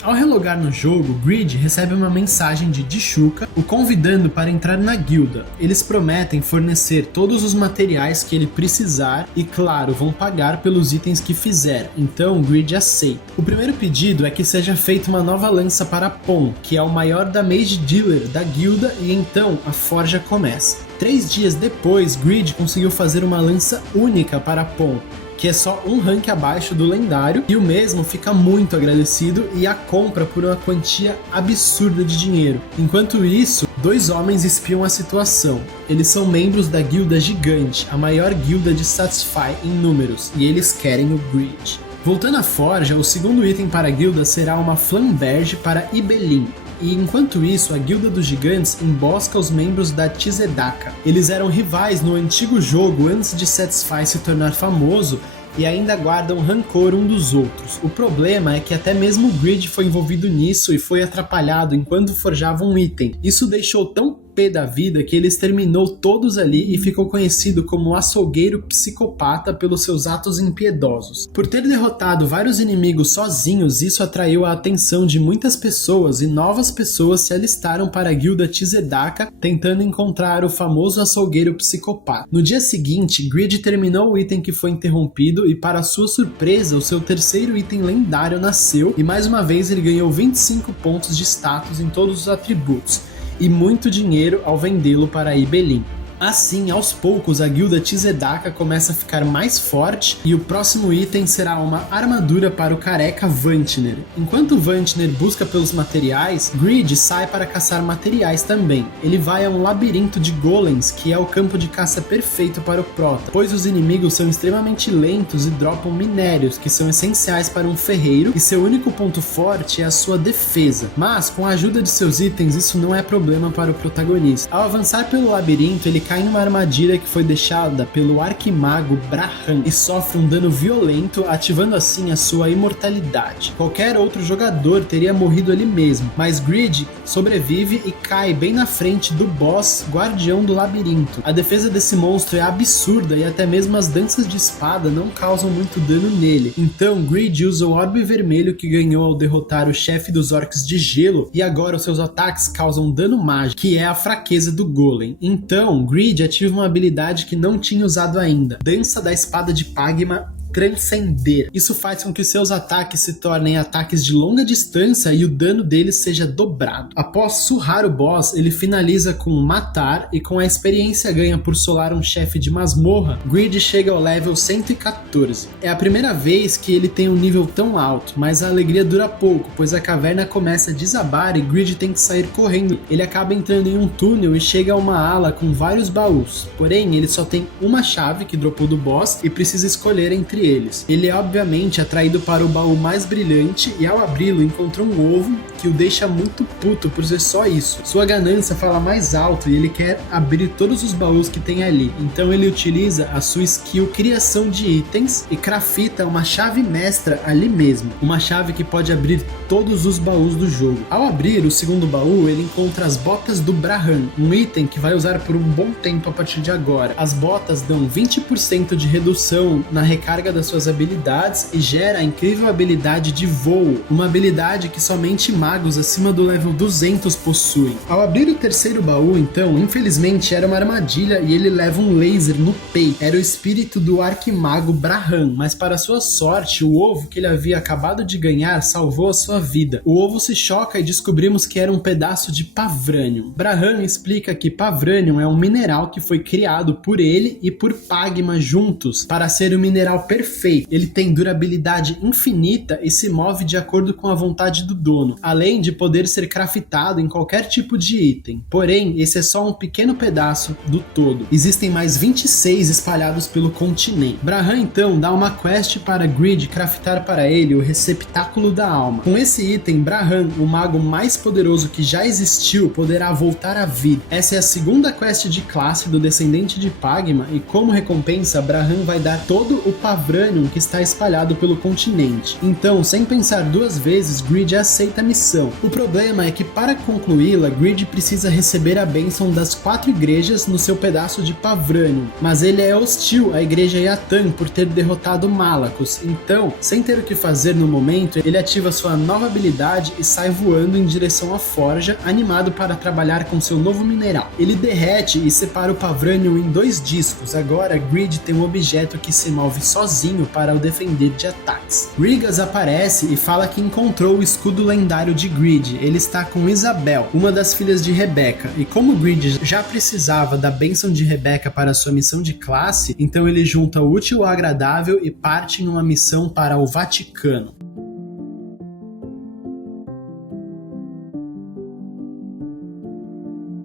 Ao relogar no jogo, Greed recebe uma mensagem de Dishuka, o convidando para entrar na guilda. Eles prometem fornecer todos os materiais que ele precisar e, claro, vão pagar pelos itens que fizer, então Greed aceita. O primeiro pedido é que seja feita uma nova lança para Pon, que é o maior damage dealer da guilda, e então a forja começa. 3 dias depois, Greed conseguiu fazer uma lança única para Pon, que é só um rank abaixo do lendário, e o mesmo fica muito agradecido e a compra por uma quantia absurda de dinheiro. Enquanto isso, 2 homens espiam a situação. Eles são membros da Guilda Gigante, a maior guilda de Satisfy em números, e eles querem o Greed. Voltando à forja, o segundo item para a guilda será uma Flamberge para Ibelin. E enquanto isso, a Guilda dos Gigantes embosca os membros da Tzedaka. Eles eram rivais no antigo jogo antes de Satisfy se tornar famoso e ainda guardam rancor um dos outros. O problema é que até mesmo o Greed foi envolvido nisso e foi atrapalhado enquanto forjava um item. Isso deixou tão pé da vida que ele exterminou todos ali e ficou conhecido como o açougueiro psicopata pelos seus atos impiedosos. Por ter derrotado vários inimigos sozinhos, isso atraiu a atenção de muitas pessoas e novas pessoas se alistaram para a guilda Tzedaka tentando encontrar o famoso açougueiro psicopata. No dia seguinte, Greed terminou o item que foi interrompido e, para sua surpresa, o seu terceiro item lendário nasceu e mais uma vez ele ganhou 25 pontos de status em todos os atributos e muito dinheiro ao vendê-lo para Ibelin. Assim, aos poucos, a guilda Tzedaka começa a ficar mais forte e o próximo item será uma armadura para o careca Vantner. Enquanto Vantner busca pelos materiais, Greed sai para caçar materiais também. Ele vai a um labirinto de golems, que é o campo de caça perfeito para o prota, pois os inimigos são extremamente lentos e dropam minérios, que são essenciais para um ferreiro, e seu único ponto forte é a sua defesa. Mas, com a ajuda de seus itens, isso não é problema para o protagonista. Ao avançar pelo labirinto, ele cai numa armadilha que foi deixada pelo arquimago Braham e sofre um dano violento, ativando assim a sua imortalidade. Qualquer outro jogador teria morrido ali mesmo, mas Greed sobrevive e cai bem na frente do boss Guardião do Labirinto. A defesa desse monstro é absurda e até mesmo as danças de espada não causam muito dano nele. Então Greed usa o orbe vermelho que ganhou ao derrotar o chefe dos orcs de gelo, e agora os seus ataques causam dano mágico, que é a fraqueza do Golem. Então Greed ativa uma habilidade que não tinha usado ainda, Dança da Espada de Pagma Transcender. Isso faz com que seus ataques se tornem ataques de longa distância e o dano deles seja dobrado. Após surrar o boss, ele finaliza com matar, e com a experiência ganha por solar um chefe de masmorra, Greed chega ao level 114. É a primeira vez que ele tem um nível tão alto, mas a alegria dura pouco, pois a caverna começa a desabar e Greed tem que sair correndo. Ele acaba entrando em um túnel e chega a uma ala com vários baús, porém ele só tem uma chave que dropou do boss e precisa escolher entre eles. Ele é obviamente atraído para o baú mais brilhante e ao abri-lo encontra um ovo que o deixa muito puto por ser só isso. Sua ganância fala mais alto e ele quer abrir todos os baús que tem ali, então ele utiliza a sua skill Criação de Itens e crafta uma chave mestra ali mesmo, uma chave que pode abrir todos os baús do jogo. Ao abrir o segundo baú, ele encontra as botas do Braham, um item que vai usar por um bom tempo a partir de agora. As botas dão 20% de redução na recarga das suas habilidades e gera a incrível habilidade de voo, uma habilidade que somente magos acima do level 200 possuem. Ao abrir o terceiro baú, então, infelizmente era uma armadilha e ele leva um laser no peito. Era o espírito do arquimago Braham, mas para sua sorte, o ovo que ele havia acabado de ganhar salvou a sua vida. O ovo se choca e descobrimos que era um pedaço de Pavranium. Braham explica que Pavranium é um mineral que foi criado por ele e por Pagma juntos para ser o mineral perfeito. Ele tem durabilidade infinita e se move de acordo com a vontade do dono, além de poder ser craftado em qualquer tipo de item. Porém, esse é só um pequeno pedaço do todo. Existem mais 26 espalhados pelo continente. Braham então dá uma quest para Greed craftar para ele o receptáculo da alma. Com esse item, Braham, o mago mais poderoso que já existiu, poderá voltar à vida. Essa é a segunda quest de classe do descendente de Pagma e como recompensa, Braham vai dar todo o Pavranium que está espalhado pelo continente. Então, sem pensar duas vezes, Greed aceita a missão. O problema é que para concluí-la, Greed precisa receber a bênção das 4 igrejas no seu pedaço de Pavranium, mas ele é hostil à igreja Yatan por ter derrotado Malakos. Então, sem ter o que fazer no momento, ele ativa sua nova habilidade e sai voando em direção à forja, animado para trabalhar com seu novo mineral. Ele derrete e separa o Pavranium em 2 discos. Agora, Greed tem um objeto que se move sozinho para o defender de ataques. Rigas aparece e fala que encontrou o escudo lendário de Greed. Ele está com Isabel, uma das filhas de Rebecca, e como Greed já precisava da bênção de Rebecca para sua missão de classe, então ele junta o útil ao agradável e parte em uma missão para o Vaticano.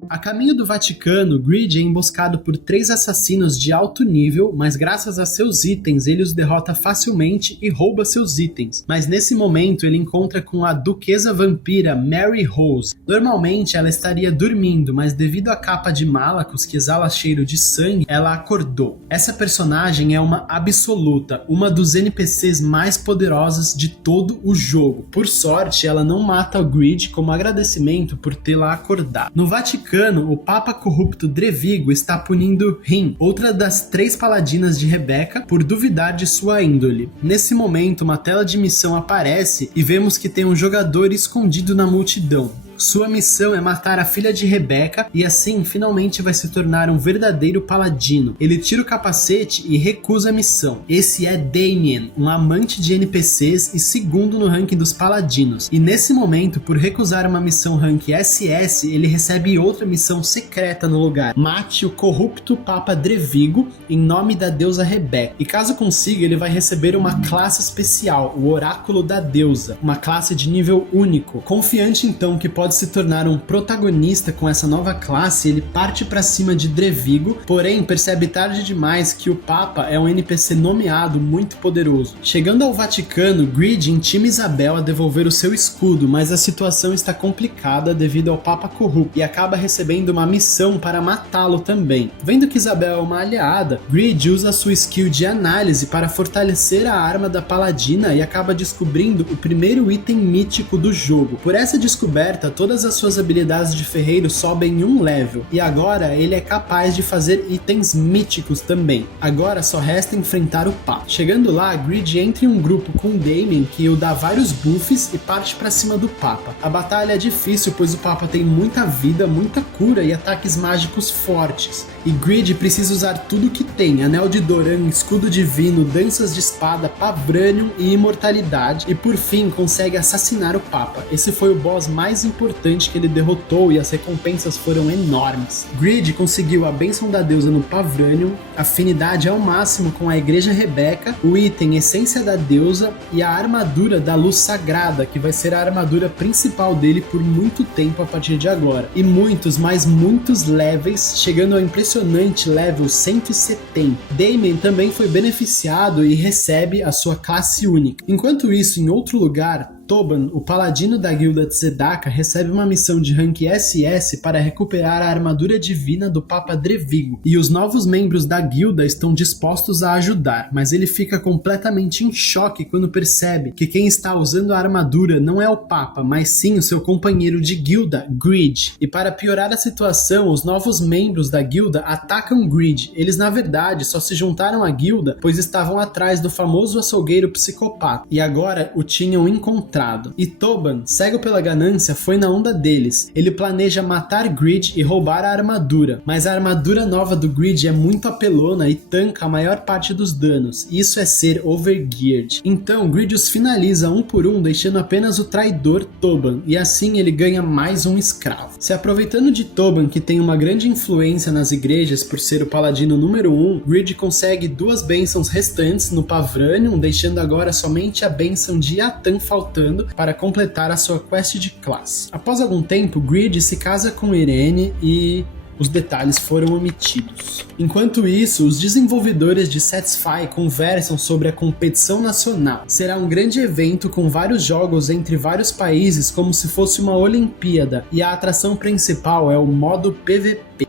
A caminho do Vaticano, Greed é emboscado por 3 assassinos de alto nível, mas graças a seus itens ele os derrota facilmente e rouba seus itens. Mas nesse momento ele encontra com a duquesa vampira Mary Rose. Normalmente ela estaria dormindo, mas devido à capa de Malakos que exala cheiro de sangue, ela acordou. Essa personagem é uma absoluta, uma dos NPCs mais poderosos de todo o jogo. Por sorte, ela não mata o Greed como agradecimento por tê-la acordado. No Vaticano, o Papa corrupto Drevigo está punindo Rim, outra das 3 paladinas de Rebecca, por duvidar de sua índole. Nesse momento, uma tela de missão aparece e vemos que tem um jogador escondido na multidão. Sua missão é matar a filha de Rebecca e assim finalmente vai se tornar um verdadeiro paladino. Ele tira o capacete e recusa a missão. Esse é Damien, um amante de NPCs e segundo no ranking dos paladinos. E nesse momento, por recusar uma missão rank SS, ele recebe outra missão secreta no lugar. Mate o corrupto Papa Drevigo em nome da deusa Rebecca. E caso consiga, ele vai receber uma classe especial, o Oráculo da Deusa, uma classe de nível único. Confiante então que pode pode se tornar um protagonista com essa nova classe, ele parte para cima de Drevigo, porém percebe tarde demais que o Papa é um NPC nomeado muito poderoso. Chegando ao Vaticano, Greed intima Isabel a devolver o seu escudo, mas a situação está complicada devido ao Papa corrupto e acaba recebendo uma missão para matá-lo também. Vendo que Isabel é uma aliada, Greed usa sua skill de análise para fortalecer a arma da Paladina e acaba descobrindo o primeiro item mítico do jogo. Por essa descoberta, todas as suas habilidades de ferreiro sobem um level, e agora ele é capaz de fazer itens míticos também. Agora só resta enfrentar o Papa. Chegando lá, Greed entra em um grupo com Damien que o dá vários buffs e parte pra cima do Papa. A batalha é difícil, pois o Papa tem muita vida, muita cura e ataques mágicos fortes. E Greed precisa usar tudo que tem: Anel de Doran, Escudo Divino, Danças de Espada, Pavranium e Imortalidade, e por fim consegue assassinar o Papa. Esse foi o boss mais importante que ele derrotou e as recompensas foram enormes. Greed conseguiu a Bênção da Deusa no Pavranium, afinidade ao máximo com a Igreja Rebeca, o item Essência da Deusa e a armadura da Luz Sagrada, que vai ser a armadura principal dele por muito tempo a partir de agora. E muitos, mas muitos levels, chegando ao impressionante level 170. Damien também foi beneficiado e recebe a sua classe única. Enquanto isso, em outro lugar, Toban, o paladino da guilda Tzedaka, recebe uma missão de rank SS para recuperar a armadura divina do Papa Drevigo, e os novos membros da guilda estão dispostos a ajudar, mas ele fica completamente em choque quando percebe que quem está usando a armadura não é o Papa, mas sim o seu companheiro de guilda, Greed. E para piorar a situação, os novos membros da guilda atacam Greed. Eles na verdade só se juntaram à guilda pois estavam atrás do famoso açougueiro psicopata, e agora o tinham encontrado. E Toban, cego pela ganância, foi na onda deles. Ele planeja matar Greed e roubar a armadura, mas a armadura nova do Greed é muito apelona e tanca a maior parte dos danos. Isso é ser overgeared. Então Greed os finaliza um por um, deixando apenas o traidor Toban, e assim ele ganha mais um escravo. Se aproveitando de Toban, que tem uma grande influência nas igrejas por ser o paladino número 1, Greed consegue 2 bênçãos restantes no Pavranium, deixando agora somente a bênção de Yatan faltando para completar a sua quest de classe. Após algum tempo, Greed se casa com Irene e os detalhes foram omitidos. Enquanto isso, os desenvolvedores de Satisfy conversam sobre a competição nacional. Será um grande evento com vários jogos entre vários países, como se fosse uma Olimpíada, e a atração principal é o modo PVP.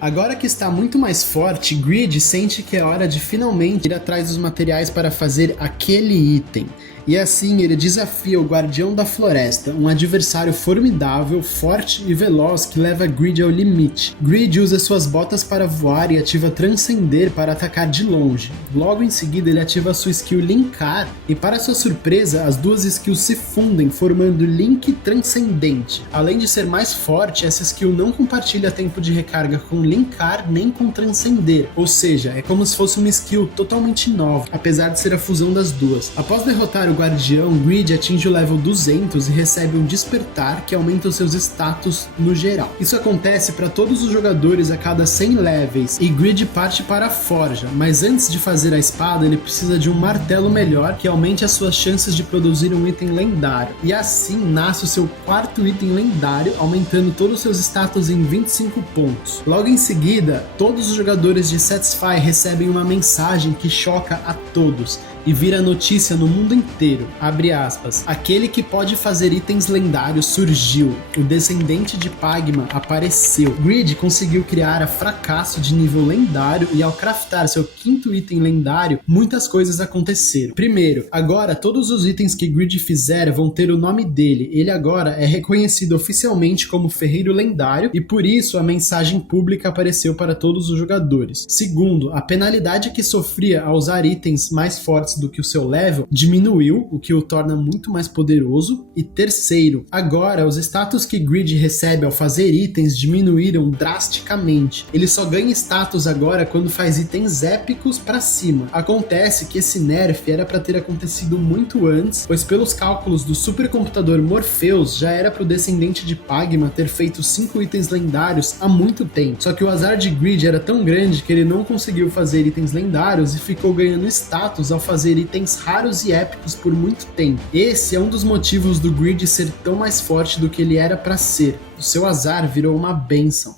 Agora que está muito mais forte, Greed sente que é hora de finalmente ir atrás dos materiais para fazer aquele item. E assim ele desafia o Guardião da Floresta, um adversário formidável, forte e veloz que leva Greed ao limite. Greed usa suas botas para voar e ativa Transcender para atacar de longe. Logo em seguida ele ativa sua skill Linkar e, para sua surpresa, as duas skills se fundem formando Link Transcendente. Além de ser mais forte, essa skill não compartilha tempo de recarga com Linkar nem com Transcender, ou seja, é como se fosse uma skill totalmente nova, apesar de ser a fusão das duas. Após derrotar o Guardião, Greed atinge o level 200 e recebe um despertar que aumenta os seus status no geral. Isso acontece para todos os jogadores a cada 100 levels, e Greed parte para a forja, mas antes de fazer a espada ele precisa de um martelo melhor que aumente as suas chances de produzir um item lendário, e assim nasce o seu 4º item lendário, aumentando todos os seus status em 25 pontos. Logo em seguida, todos os jogadores de Satisfy recebem uma mensagem que choca a todos e vira notícia no mundo inteiro, abre aspas, aquele que pode fazer itens lendários surgiu, o descendente de Pagma apareceu. Greed conseguiu criar a Fracasso de nível lendário e ao craftar seu 5º item lendário, muitas coisas aconteceram. Primeiro, agora todos os itens que Greed fizer vão ter o nome dele, ele agora é reconhecido oficialmente como ferreiro lendário e por isso a mensagem pública apareceu para todos os jogadores. Segundo, a penalidade que sofria ao usar itens mais fortes do que o seu level diminuiu, o que o torna muito mais poderoso. E terceiro, agora os status que Greed recebe ao fazer itens diminuíram drasticamente. Ele só ganha status agora quando faz itens épicos pra cima. Acontece que esse nerf era pra ter acontecido muito antes, pois pelos cálculos do supercomputador Morpheus já era pro descendente de Pagma ter feito 5 itens lendários há muito tempo. Só que o azar de Greed era tão grande que ele não conseguiu fazer itens lendários e ficou ganhando status ao fazer fazer itens raros e épicos por muito tempo. Esse é um dos motivos do Greed ser tão mais forte do que ele era para ser. O seu azar virou uma bênção.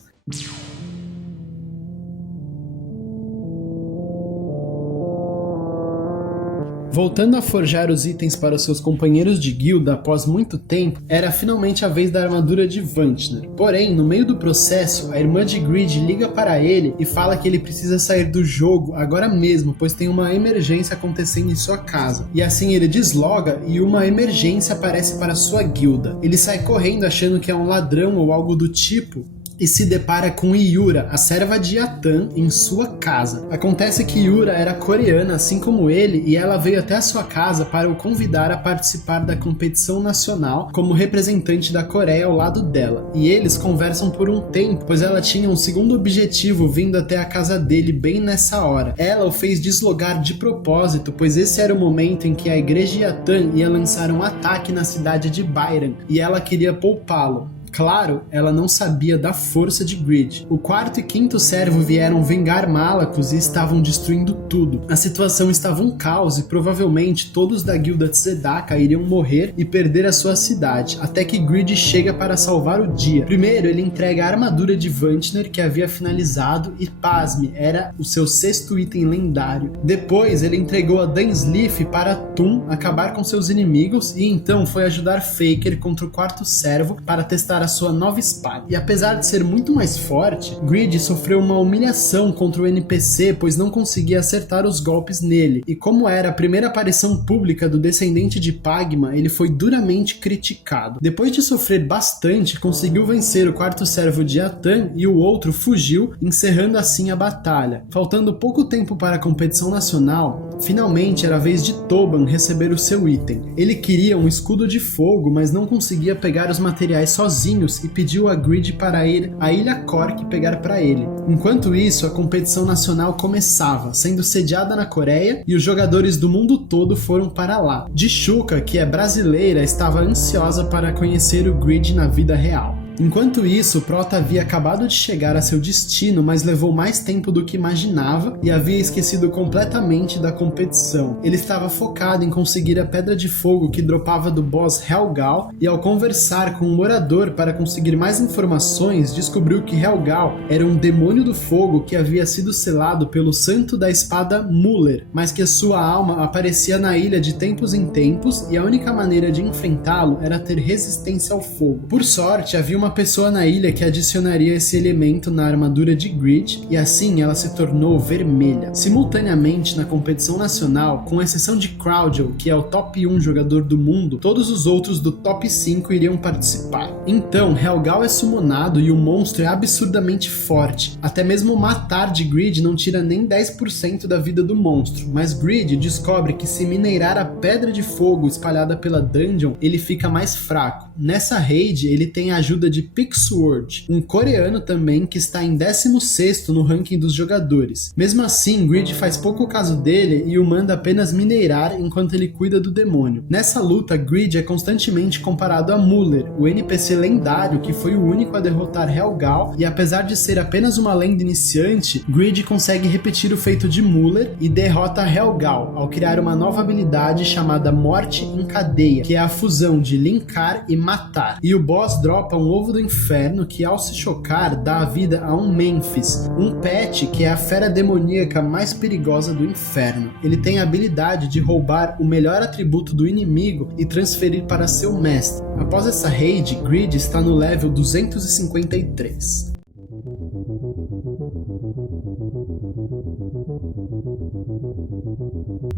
Voltando a forjar os itens para os seus companheiros de guilda após muito tempo, era finalmente a vez da armadura de Vantner. Porém, no meio do processo, a irmã de Greed liga para ele e fala que ele precisa sair do jogo agora mesmo, pois tem uma emergência acontecendo em sua casa. E assim ele desloga e uma emergência aparece para sua guilda. Ele sai correndo achando que é um ladrão ou algo do tipo, e se depara com Yura, a serva de Atan, em sua casa. Acontece que Yura era coreana, assim como ele, e ela veio até a sua casa para o convidar a participar da competição nacional como representante da Coreia ao lado dela. E eles conversam por um tempo, pois ela tinha um segundo objetivo vindo até a casa dele bem nessa hora. Ela o fez deslogar de propósito, pois esse era o momento em que a igreja de Atan ia lançar um ataque na cidade de Byron, e ela queria poupá-lo. Claro, ela não sabia da força de Greed. O quarto e quinto servo vieram vingar Malakos e estavam destruindo tudo. A situação estava um caos e provavelmente todos da guilda Tzedaka iriam morrer e perder a sua cidade, até que Greed chega para salvar o dia. Primeiro, ele entrega a armadura de Vantner que havia finalizado e, pasme, era o seu 6º item lendário. Depois, ele entregou a Dunsleaf para Tum acabar com seus inimigos e então foi ajudar Faker contra o quarto servo para testar a sua nova espada. E apesar de ser muito mais forte, Greed sofreu uma humilhação contra o NPC, pois não conseguia acertar os golpes nele, e como era a primeira aparição pública do descendente de Pagma, ele foi duramente criticado. Depois de sofrer bastante, conseguiu vencer o quarto servo de Atan e o outro fugiu, encerrando assim a batalha. Faltando pouco tempo para a competição nacional, finalmente era a vez de Toban receber o seu item. Ele queria um escudo de fogo, mas não conseguia pegar os materiais sozinho e pediu a Greed para ir à Ilha Cork pegar para ele. Enquanto isso, a competição nacional começava, sendo sediada na Coreia, e os jogadores do mundo todo foram para lá. Dishuka, que é brasileira, estava ansiosa para conhecer o Greed na vida real. Enquanto isso, Prota havia acabado de chegar a seu destino, mas levou mais tempo do que imaginava e havia esquecido completamente da competição. Ele estava focado em conseguir a pedra de fogo que dropava do boss Helgal, e ao conversar com um morador para conseguir mais informações, descobriu que Helgal era um demônio do fogo que havia sido selado pelo santo da espada Muller, mas que sua alma aparecia na ilha de tempos em tempos e a única maneira de enfrentá-lo era ter resistência ao fogo. Por sorte, havia uma pessoa na ilha que adicionaria esse elemento na armadura de Greed, e assim ela se tornou vermelha. Simultaneamente, na competição nacional, com exceção de Crowdle, que é o top 1 jogador do mundo, todos os outros do top 5 iriam participar. Então, Helgal é summonado e o monstro é absurdamente forte. Até mesmo matar de Greed não tira nem 10% da vida do monstro, mas Greed descobre que se mineirar a pedra de fogo espalhada pela dungeon, ele fica mais fraco. Nessa raid, ele tem a ajuda de Pixword, um coreano também que está em 16º no ranking dos jogadores. Mesmo assim, Greed faz pouco caso dele e o manda apenas mineirar enquanto ele cuida do demônio. Nessa luta, Greed é constantemente comparado a Muller, o NPC lendário que foi o único a derrotar Helgal, e apesar de ser apenas uma lenda iniciante, Greed consegue repetir o feito de Muller e derrota Helgal ao criar uma nova habilidade chamada Morte em Cadeia, que é a fusão de linkar e matar. E o boss dropa um ovo do inferno que, ao se chocar, dá a vida a um Memphis, um pet que é a fera demoníaca mais perigosa do inferno. Ele tem a habilidade de roubar o melhor atributo do inimigo e transferir para seu mestre. Após essa raid, Greed está no level 253.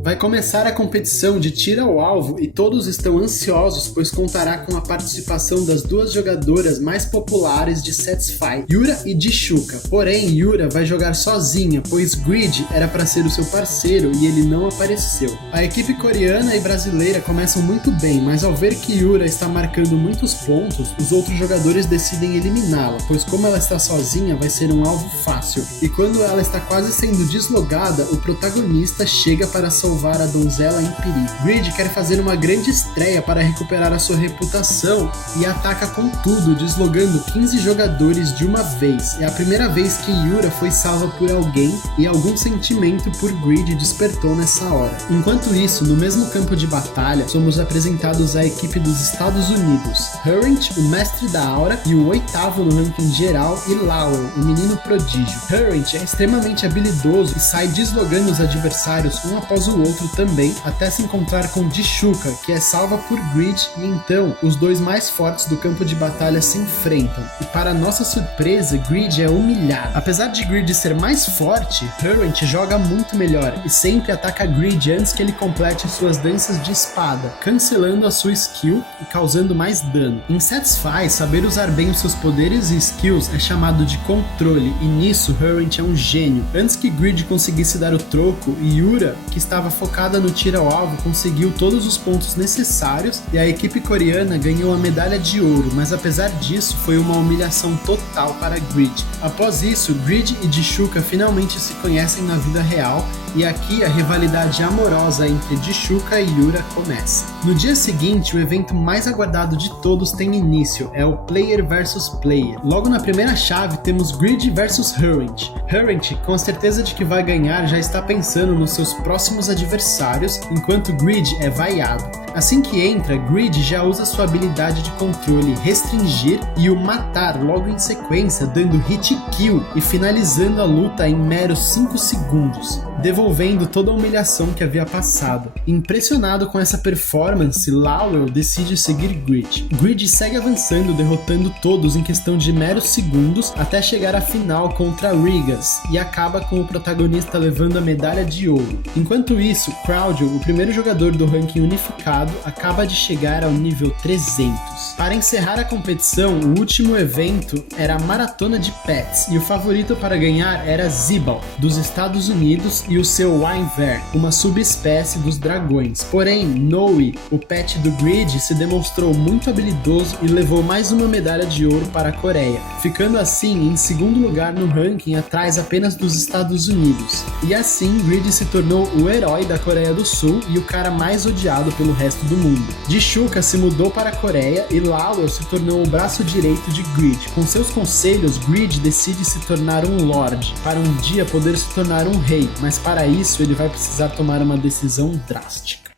Vai começar a competição de tiro ao alvo e todos estão ansiosos, pois contará com a participação das duas jogadoras mais populares de Satisfy, Yura e Dishuka. Porém, Yura vai jogar sozinha, pois Greed era para ser o seu parceiro e ele não apareceu. A equipe coreana e brasileira começam muito bem, mas ao ver que Yura está marcando muitos pontos, os outros jogadores decidem eliminá-la, pois como ela está sozinha, vai ser um alvo fácil. E quando ela está quase sendo deslogada, o protagonista chega para salvar salvar a donzela em perigo. Grid quer fazer uma grande estreia para recuperar a sua reputação e ataca com tudo, deslogando 15 jogadores de uma vez. É a primeira vez que Yura foi salva por alguém e algum sentimento por Grid despertou nessa hora. Enquanto isso, no mesmo campo de batalha, somos apresentados à equipe dos Estados Unidos, Hurrent, o mestre da aura e o 8º no ranking geral, e Lowell, o menino prodígio. Hurrent é extremamente habilidoso e sai deslogando os adversários um após o outro também, até se encontrar com Dishuka, que é salva por Grid, e então os dois mais fortes do campo de batalha se enfrentam. E para nossa surpresa, Grid é humilhado. Apesar de Grid ser mais forte, Hurrent joga muito melhor e sempre ataca Grid antes que ele complete suas danças de espada, cancelando a sua skill e causando mais dano. Em Satisfy, saber usar bem os seus poderes e skills é chamado de controle, e nisso Hurrent é um gênio. Antes que Grid conseguisse dar o troco, Yura, que estava focada no tiro ao alvo, conseguiu todos os pontos necessários e a equipe coreana ganhou a medalha de ouro, mas apesar disso foi uma humilhação total para Grid. Após isso, Grid e Dishuka finalmente se conhecem na vida real, e aqui a rivalidade amorosa entre Dishuka e Yura começa. No dia seguinte, o evento mais aguardado de todos tem início, é o Player vs Player. Logo na primeira chave temos Grid vs Hurrent. Hurrent, com a certeza de que vai ganhar, já está pensando nos seus próximos adversários, enquanto Grid é vaiado. Assim que entra, Grid já usa sua habilidade de controle restringir e o matar logo em sequência, dando hit kill e finalizando a luta em meros 5 segundos, devolvendo toda a humilhação que havia passado. Impressionado com essa performance, Lowell decide seguir Grid. Grid segue avançando, derrotando todos em questão de meros segundos, até chegar à final contra Rigas, e acaba com o protagonista levando a medalha de ouro. Enquanto isso, Crowdle, o primeiro jogador do ranking unificado, acaba de chegar ao nível 300. Para encerrar a competição, o último evento era a Maratona de Pets, e o favorito para ganhar era Zibal, dos Estados Unidos, e o seu Wyvern, uma subespécie dos dragões. Porém, Noe, o pet do Grid, se demonstrou muito habilidoso e levou mais uma medalha de ouro para a Coreia, ficando assim em segundo lugar no ranking, atrás apenas dos Estados Unidos. E assim, Grid se tornou o herói da Coreia do Sul e o cara mais odiado pelo resto do mundo. Dishuka se mudou para a Coreia e Lowell se tornou o braço direito de Grid. Com seus conselhos, Grid decide se tornar um Lorde, para um dia poder se tornar um rei, mas para isso ele vai precisar tomar uma decisão drástica.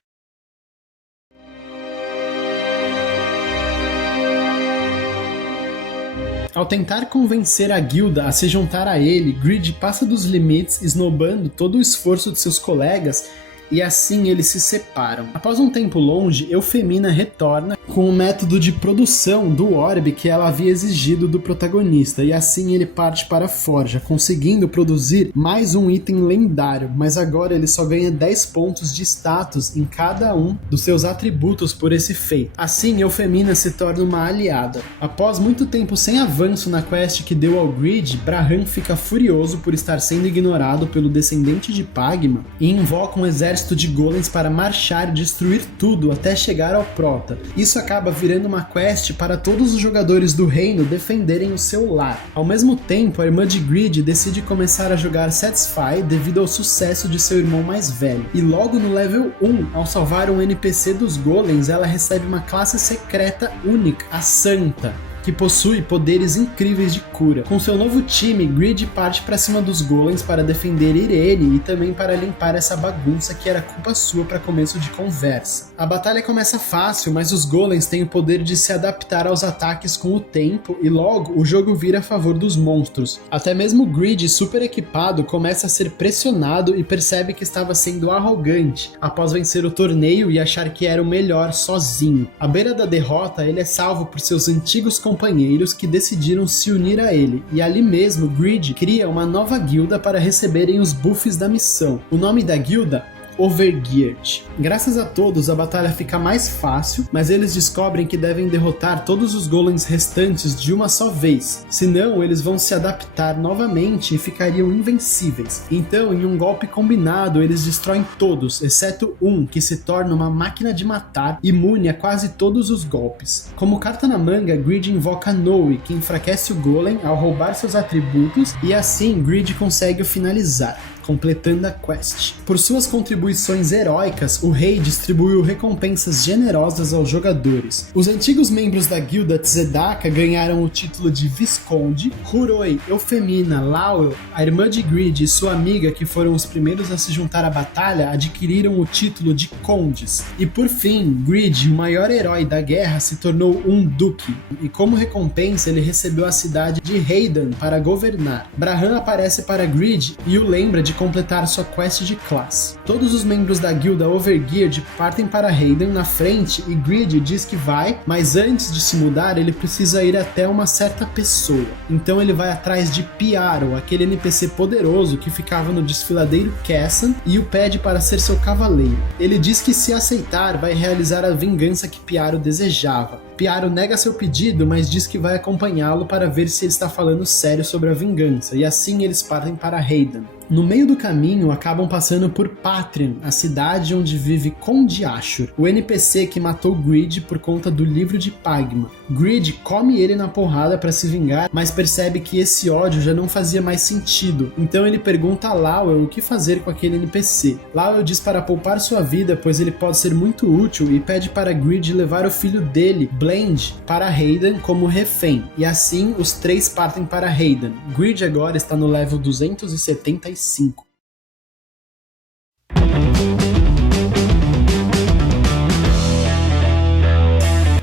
Ao tentar convencer a guilda a se juntar a ele, Grid passa dos limites, esnobando todo o esforço de seus colegas, e assim eles se separam. Após um tempo longe, Eufemina retorna com o método de produção do orbe que ela havia exigido do protagonista, e assim ele parte para a forja, conseguindo produzir mais um item lendário, mas agora ele só ganha 10 pontos de status em cada um dos seus atributos por esse feito. Assim, Eufemina se torna uma aliada. Após muito tempo sem avanço na quest que deu ao Grid, Braham fica furioso por estar sendo ignorado pelo descendente de Pagma e invoca um exército de golems para marchar e destruir tudo até chegar ao Prota. Isso acaba virando uma quest para todos os jogadores do reino defenderem o seu lar. Ao mesmo tempo, a irmã de Grid decide começar a jogar Satisfy devido ao sucesso de seu irmão mais velho. E logo no level 1, ao salvar um NPC dos golems, ela recebe uma classe secreta única, a Santa, que possui poderes incríveis de cura. Com seu novo time, Grid parte para cima dos golems para defender Irene e também para limpar essa bagunça que era culpa sua para começo de conversa. A batalha começa fácil, mas os golems têm o poder de se adaptar aos ataques com o tempo e logo o jogo vira a favor dos monstros. Até mesmo Grid, super equipado, começa a ser pressionado e percebe que estava sendo arrogante após vencer o torneio e achar que era o melhor sozinho. À beira da derrota, ele é salvo por seus antigos companheiros que decidiram se unir a ele, e ali mesmo Grid cria uma nova guilda para receberem os buffs da missão. O nome da guilda? Overgeared. Graças a todos, a batalha fica mais fácil, mas eles descobrem que devem derrotar todos os golems restantes de uma só vez, senão eles vão se adaptar novamente e ficariam invencíveis. Então, em um golpe combinado, eles destroem todos, exceto um, que se torna uma máquina de matar, imune a quase todos os golpes. Como carta na manga, Grid invoca Noe, que enfraquece o golem ao roubar seus atributos, e assim Grid consegue o finalizar. completando a quest. Por suas contribuições heróicas, o rei distribuiu recompensas generosas aos jogadores. Os antigos membros da guilda Tzedaka ganharam o título de Visconde, Huroi, Eufemina, Laurel, a irmã de Grid e sua amiga, que foram os primeiros a se juntar à batalha, adquiriram o título de Condes. E por fim, Grid, o maior herói da guerra, se tornou um duque, e como recompensa ele recebeu a cidade de Haydan para governar. Braham aparece para Grid e o lembra de completar sua quest de classe. Todos os membros da guilda Overgeared partem para Haydan na frente e Grid diz que vai, mas antes de se mudar ele precisa ir até uma certa pessoa. Então ele vai atrás de Piaro, aquele NPC poderoso que ficava no desfiladeiro Cassan, e o pede para ser seu cavaleiro. Ele diz que se aceitar vai realizar a vingança que Piaro desejava. Piaro nega seu pedido, mas diz que vai acompanhá-lo para ver se ele está falando sério sobre a vingança, e assim eles partem para Haydan. No meio do caminho, acabam passando por Patrian, a cidade onde vive Conde Ashur, o NPC que matou Grid por conta do livro de Pagma. Grid come ele na porrada para se vingar, mas percebe que esse ódio já não fazia mais sentido, então ele pergunta a Laurel o que fazer com aquele NPC. Laurel diz para poupar sua vida, pois ele pode ser muito útil, e pede para Grid levar o filho dele, Blend, para Haydan como refém, e assim os três partem para Haydan. Grid agora está no level 275.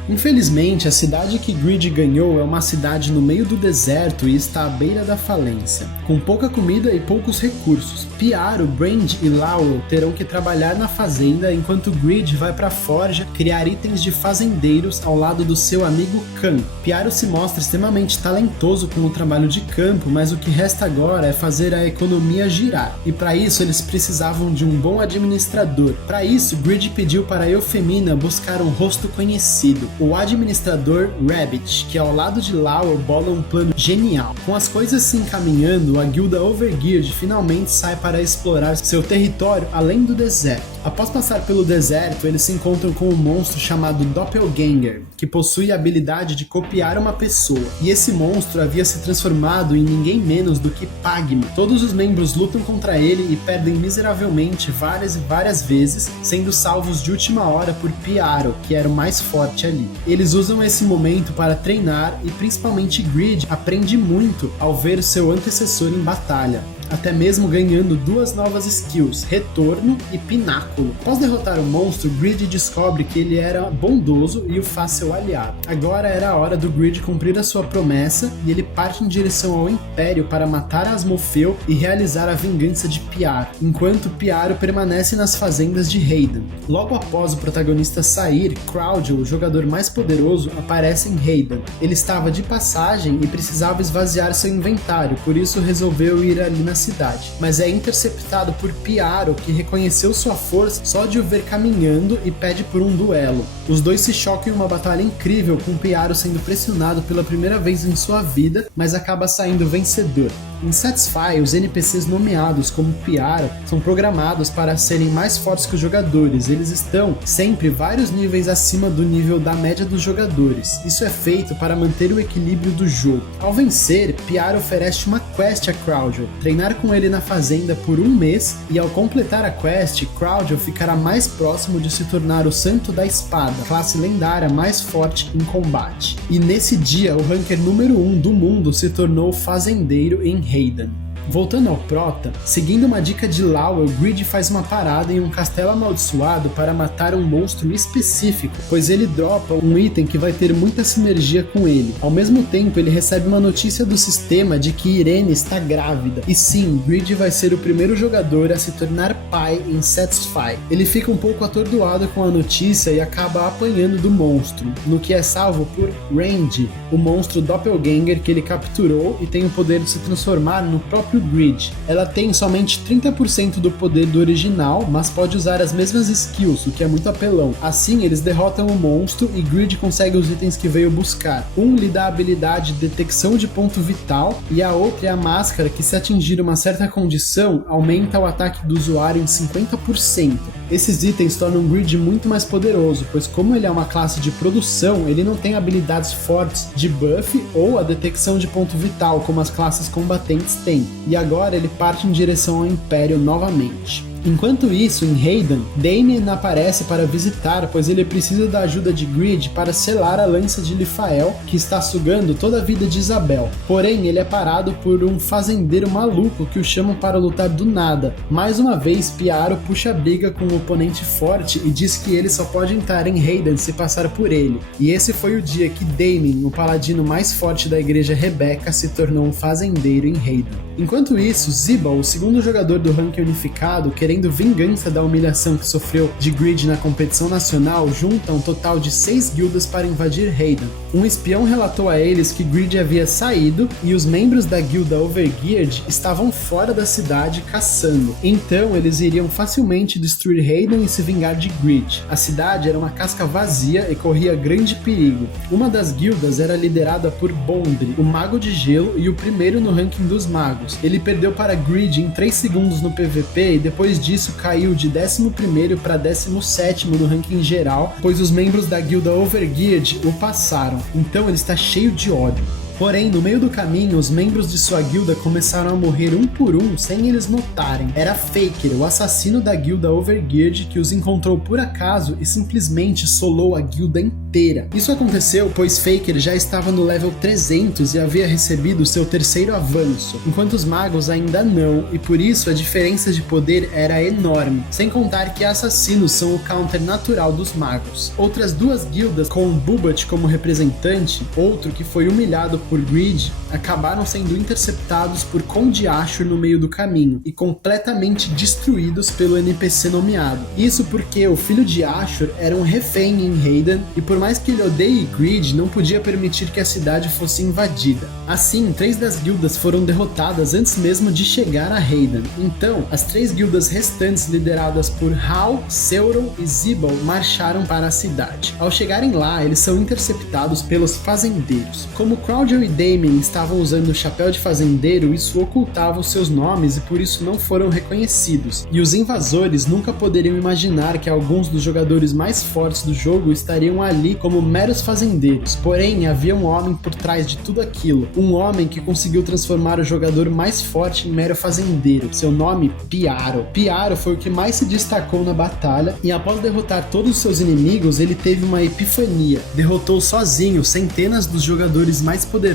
Infelizmente, a cidade que Grid ganhou é uma cidade no meio do deserto e está à beira da falência, com pouca comida e poucos recursos. Piaro, Brand e Laurel terão que trabalhar na fazenda enquanto Grid vai para a forja criar itens de fazendeiros ao lado do seu amigo Khan. Piaro se mostra extremamente talentoso com o trabalho de campo, mas o que resta agora é fazer a economia girar, e para isso eles precisavam de um bom administrador. Para isso, Grid pediu para Eufemina buscar um rosto conhecido, o administrador Rabbit, que ao lado de Laurel bola um plano genial. Com as coisas se encaminhando, a guilda Overgeared finalmente sai para explorar seu território além do deserto. Após passar pelo deserto, eles se encontram com um monstro chamado Doppelganger, que possui a habilidade de copiar uma pessoa, e esse monstro havia se transformado em ninguém menos do que Pagma. Todos os membros lutam contra ele e perdem miseravelmente várias e várias vezes, sendo salvos de última hora por Piaro, que era o mais forte ali. Eles usam esse momento para treinar e principalmente Grid aprende muito ao ver seu antecessor em batalha, até mesmo ganhando duas novas skills, Retorno e Pináculo. Após derrotar o monstro, Grid descobre que ele era bondoso e o faz seu aliado. Agora era a hora do Grid cumprir a sua promessa e ele parte em direção ao Império para matar Asmofeu e realizar a vingança de Piaro, enquanto Piaro permanece nas fazendas de Haydan. Logo após o protagonista sair, Craudel, o jogador mais poderoso, aparece em Haydan. Ele estava de passagem e precisava esvaziar seu inventário, por isso resolveu ir ali na cidade, mas é interceptado por Piaro, que reconheceu sua força só de o ver caminhando e pede por um duelo. Os dois se chocam em uma batalha incrível, com Piaro sendo pressionado pela primeira vez em sua vida, mas acaba saindo vencedor. Em Satisfy, os NPCs nomeados como Piaro são programados para serem mais fortes que os jogadores. Eles estão sempre vários níveis acima do nível da média dos jogadores. Isso é feito para manter o equilíbrio do jogo. Ao vencer, Piaro oferece uma quest a Craudel, treinar com ele na fazenda por um mês, e ao completar a quest, Craudel ficará mais próximo de se tornar o Santo da Espada, classe lendária mais forte em combate. E nesse dia, o ranker número 1 do mundo se tornou fazendeiro em Haydan. Voltando ao Prota, seguindo uma dica de Laurel, Grid faz uma parada em um castelo amaldiçoado para matar um monstro específico, pois ele dropa um item que vai ter muita sinergia com ele. Ao mesmo tempo, ele recebe uma notícia do sistema de que Irene está grávida, e sim, Grid vai ser o primeiro jogador a se tornar pai em Satisfy. Ele fica um pouco atordoado com a notícia e acaba apanhando do monstro, no que é salvo por Randy, o monstro Doppelganger que ele capturou e tem o poder de se transformar no próprio Grid. Ela tem somente 30% do poder do original, mas pode usar as mesmas skills, o que é muito apelão. Assim, eles derrotam o monstro e Grid consegue os itens que veio buscar. Um lhe dá a habilidade de detecção de ponto vital e a outra é a máscara que, se atingir uma certa condição, aumenta o ataque do usuário em 50%. Esses itens tornam o Grid muito mais poderoso, pois como ele é uma classe de produção, ele não tem habilidades fortes de buff ou a detecção de ponto vital, como as classes combatentes têm. e agora ele parte em direção ao Império novamente. Enquanto isso, em Haydan, Damien aparece para visitar, pois ele precisa da ajuda de Greed para selar a lança de Lifael, que está sugando toda a vida de Isabel. Porém, ele é parado por um fazendeiro maluco que o chama para lutar do nada. Mais uma vez, Piaro puxa a briga com um oponente forte e diz que ele só pode entrar em Haydan se passar por ele. E esse foi o dia que Damien, o paladino mais forte da igreja Rebecca, se tornou um fazendeiro em Haydan. Enquanto isso, Zibal, o segundo jogador do ranking unificado, querendo vingança da humilhação que sofreu de Greed na competição nacional, junta um total de 6 guildas para invadir Haydan. Um espião relatou a eles que Greed havia saído e os membros da guilda Overgeared estavam fora da cidade caçando. Então eles iriam facilmente destruir Haydan e se vingar de Greed. A cidade era uma casca vazia e corria grande perigo. Uma das guildas era liderada por Bondri, o mago de gelo e o primeiro no ranking dos magos. Ele perdeu para Greed em 3 segundos no PVP e depois disso caiu de 11º para 17º no ranking geral, pois os membros da guilda Overgeared o passaram, então ele está cheio de ódio. Porém, no meio do caminho, os membros de sua guilda começaram a morrer um por um sem eles notarem. Era Faker, o assassino da guilda Overgeared, que os encontrou por acaso e simplesmente solou a guilda inteira. Isso aconteceu pois Faker já estava no level 300 e havia recebido seu terceiro avanço, enquanto os magos ainda não, e por isso a diferença de poder era enorme, sem contar que assassinos são o counter natural dos magos. Outras duas guildas, com Bubat como representante, outro que foi humilhado por Greed, acabaram sendo interceptados por Conde Ashur no meio do caminho e completamente destruídos pelo NPC nomeado. Isso porque o filho de Ashur era um refém em Haydan e por mais que ele odeie Greed, não podia permitir que a cidade fosse invadida. Assim, 3 das guildas foram derrotadas antes mesmo de chegar a Haydan. Então, as 3 guildas restantes lideradas por Hal, Sauron e Zibal marcharam para a cidade. Ao chegarem lá, eles são interceptados pelos fazendeiros. Como Crawdell e Damien estavam usando o chapéu de fazendeiro, isso ocultava os seus nomes e por isso não foram reconhecidos. E os invasores nunca poderiam imaginar que alguns dos jogadores mais fortes do jogo estariam ali como meros fazendeiros. Porém, havia um homem por trás de tudo aquilo. Um homem que conseguiu transformar o jogador mais forte em mero fazendeiro. Seu nome, Piaro. Piaro foi o que mais se destacou na batalha e após derrotar todos os seus inimigos, ele teve uma epifania. Derrotou sozinho centenas dos jogadores mais poderosos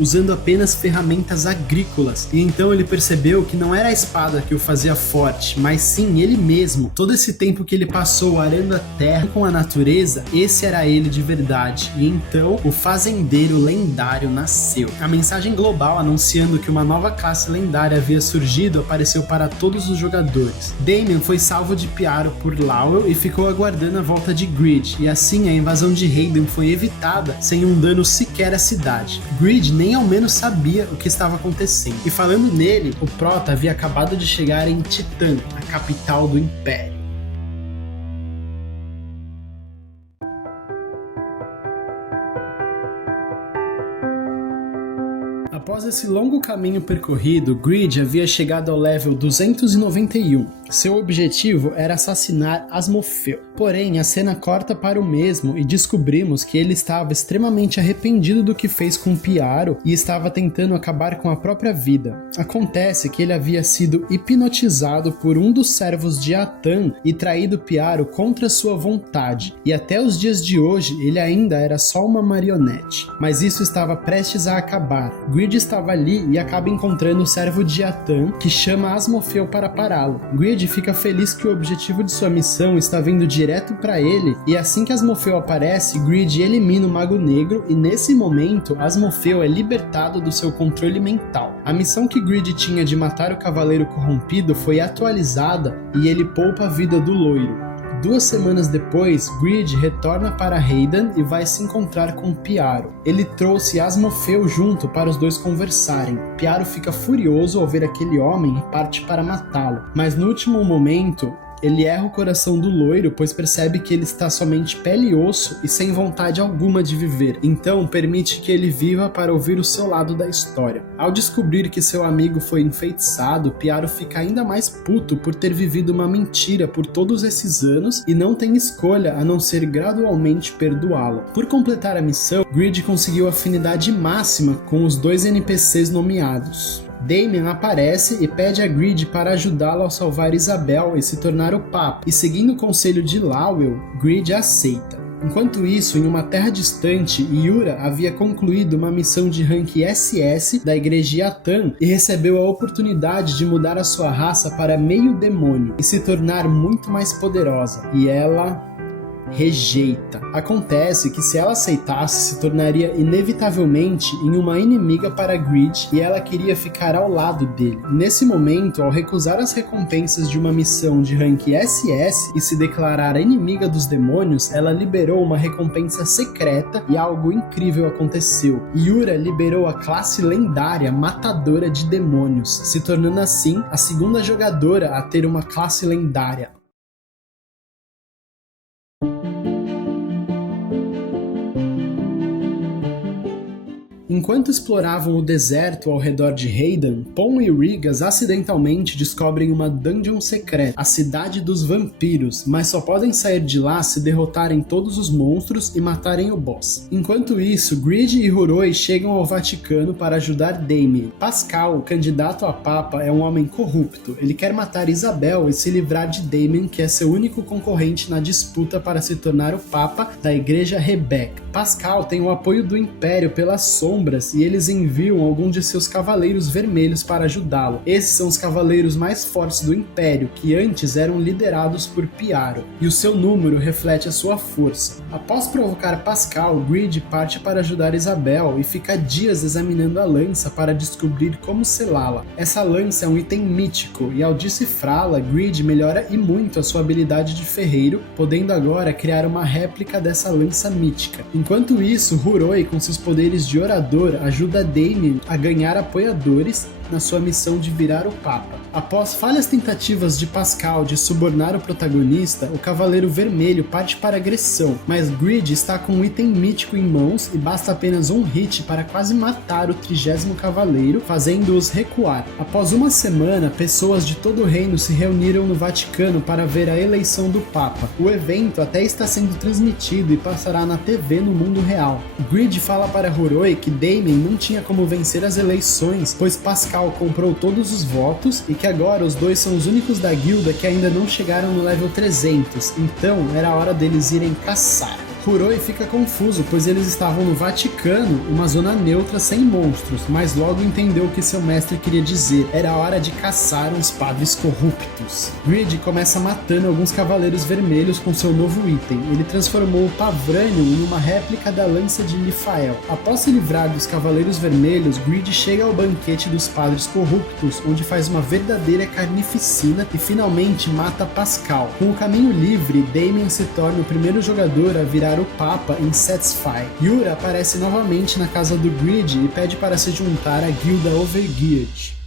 usando apenas ferramentas agrícolas, e então ele percebeu que não era a espada que o fazia forte, mas sim ele mesmo. Todo esse tempo que ele passou arando a terra com a natureza, esse era ele de verdade, e então o fazendeiro lendário nasceu. A mensagem global anunciando que uma nova classe lendária havia surgido apareceu para todos os jogadores. Damien foi salvo de Piaro por Laurel e ficou aguardando a volta de Greed, e assim a invasão de Haydan foi evitada sem um dano sequer à cidade. Greed nem ao menos sabia o que estava acontecendo. E falando nele, o Prota havia acabado de chegar em Titã, a capital do Império. Após esse longo caminho percorrido, Greed havia chegado ao level 291. Seu objetivo era assassinar Asmopheu. Porém, a cena corta para o mesmo e descobrimos que ele estava extremamente arrependido do que fez com Piaro e estava tentando acabar com a própria vida. Acontece que ele havia sido hipnotizado por um dos servos de Atan e traído Piaro contra sua vontade. E até os dias de hoje, ele ainda era só uma marionete. Mas isso estava prestes a acabar. Greed estava ali e acaba encontrando o servo de Atan, que chama Asmopheu para pará-lo. Greed fica feliz que o objetivo de sua missão está vindo direto para ele, e assim que Asmopheu aparece, Greed elimina o Mago Negro e nesse momento Asmopheu é libertado do seu controle mental. A missão que Greed tinha de matar o Cavaleiro Corrompido foi atualizada e ele poupa a vida do loiro. 2 semanas depois, Greed retorna para Haydan e vai se encontrar com Piaro. Ele trouxe Asmopheu junto para os dois conversarem. Piaro fica furioso ao ver aquele homem e parte para matá-lo, mas no último momento, ele erra o coração do loiro, pois percebe que ele está somente pele e osso e sem vontade alguma de viver, então permite que ele viva para ouvir o seu lado da história. Ao descobrir que seu amigo foi enfeitiçado, Piaro fica ainda mais puto por ter vivido uma mentira por todos esses anos e não tem escolha a não ser gradualmente perdoá-lo. Por completar a missão, Greed conseguiu afinidade máxima com os 2 NPCs nomeados. Damien aparece e pede a Greed para ajudá-lo a salvar Isabel e se tornar o Papa, e seguindo o conselho de Lawel, Greed aceita. Enquanto isso, em uma terra distante, Yura havia concluído uma missão de rank SS da Igreja Yatan e recebeu a oportunidade de mudar a sua raça para meio demônio e se tornar muito mais poderosa, e ela rejeita. Acontece que se ela aceitasse, se tornaria inevitavelmente em uma inimiga para Greed e ela queria ficar ao lado dele. Nesse momento, ao recusar as recompensas de uma missão de rank SS e se declarar inimiga dos demônios, ela liberou uma recompensa secreta e algo incrível aconteceu. Yura liberou a classe lendária Matadora de Demônios, se tornando assim a segunda jogadora a ter uma classe lendária. Enquanto exploravam o deserto ao redor de Haydan, Pon e Rigas acidentalmente descobrem uma dungeon secreta, a Cidade dos Vampiros, mas só podem sair de lá se derrotarem todos os monstros e matarem o boss. Enquanto isso, Greed e Huroi chegam ao Vaticano para ajudar Damien. Pascal, o candidato a Papa, é um homem corrupto. Ele quer matar Isabel e se livrar de Damien, que é seu único concorrente na disputa para se tornar o Papa da Igreja Rebecca. Pascal tem o apoio do Império pelas sombras e eles enviam alguns de seus cavaleiros vermelhos para ajudá-lo. Esses são os cavaleiros mais fortes do Império, que antes eram liderados por Piaro, e o seu número reflete a sua força. Após provocar Pascal, Greed parte para ajudar Isabel e fica dias examinando a lança para descobrir como selá-la. Essa lança é um item mítico e ao decifrá-la, Greed melhora e muito a sua habilidade de ferreiro, podendo agora criar uma réplica dessa lança mítica. Enquanto isso, Huroi, com seus poderes de orador, ajuda Damien a ganhar apoiadores na sua missão de virar o Papa. Após falhas tentativas de Pascal de subornar o protagonista, o Cavaleiro Vermelho parte para agressão, mas Greed está com um item mítico em mãos e basta apenas um hit para quase matar o 30º Cavaleiro, fazendo-os recuar. Após uma semana, pessoas de todo o reino se reuniram no Vaticano para ver a eleição do Papa. O evento até está sendo transmitido e passará na TV no mundo real. Greed fala para Huroi que Damien não tinha como vencer as eleições, pois Pascal comprou todos os votos e que agora os dois são os únicos da guilda que ainda não chegaram no level 300, então era a hora deles irem caçar. Huroi fica confuso, pois eles estavam no Vaticano, uma zona neutra sem monstros, mas logo entendeu o que seu mestre queria dizer. Era hora de caçar uns padres corruptos. Greed começa matando alguns cavaleiros vermelhos com seu novo item. Ele transformou o Pavranium em uma réplica da lança de Lifael. Após se livrar dos cavaleiros vermelhos, Greed chega ao banquete dos padres corruptos, onde faz uma verdadeira carnificina e finalmente mata Pascal. Com o caminho livre, Damien se torna o primeiro jogador a virar o Papa em Satisfy. Yura aparece novamente na casa do Greed e pede para se juntar à guilda Overgeared.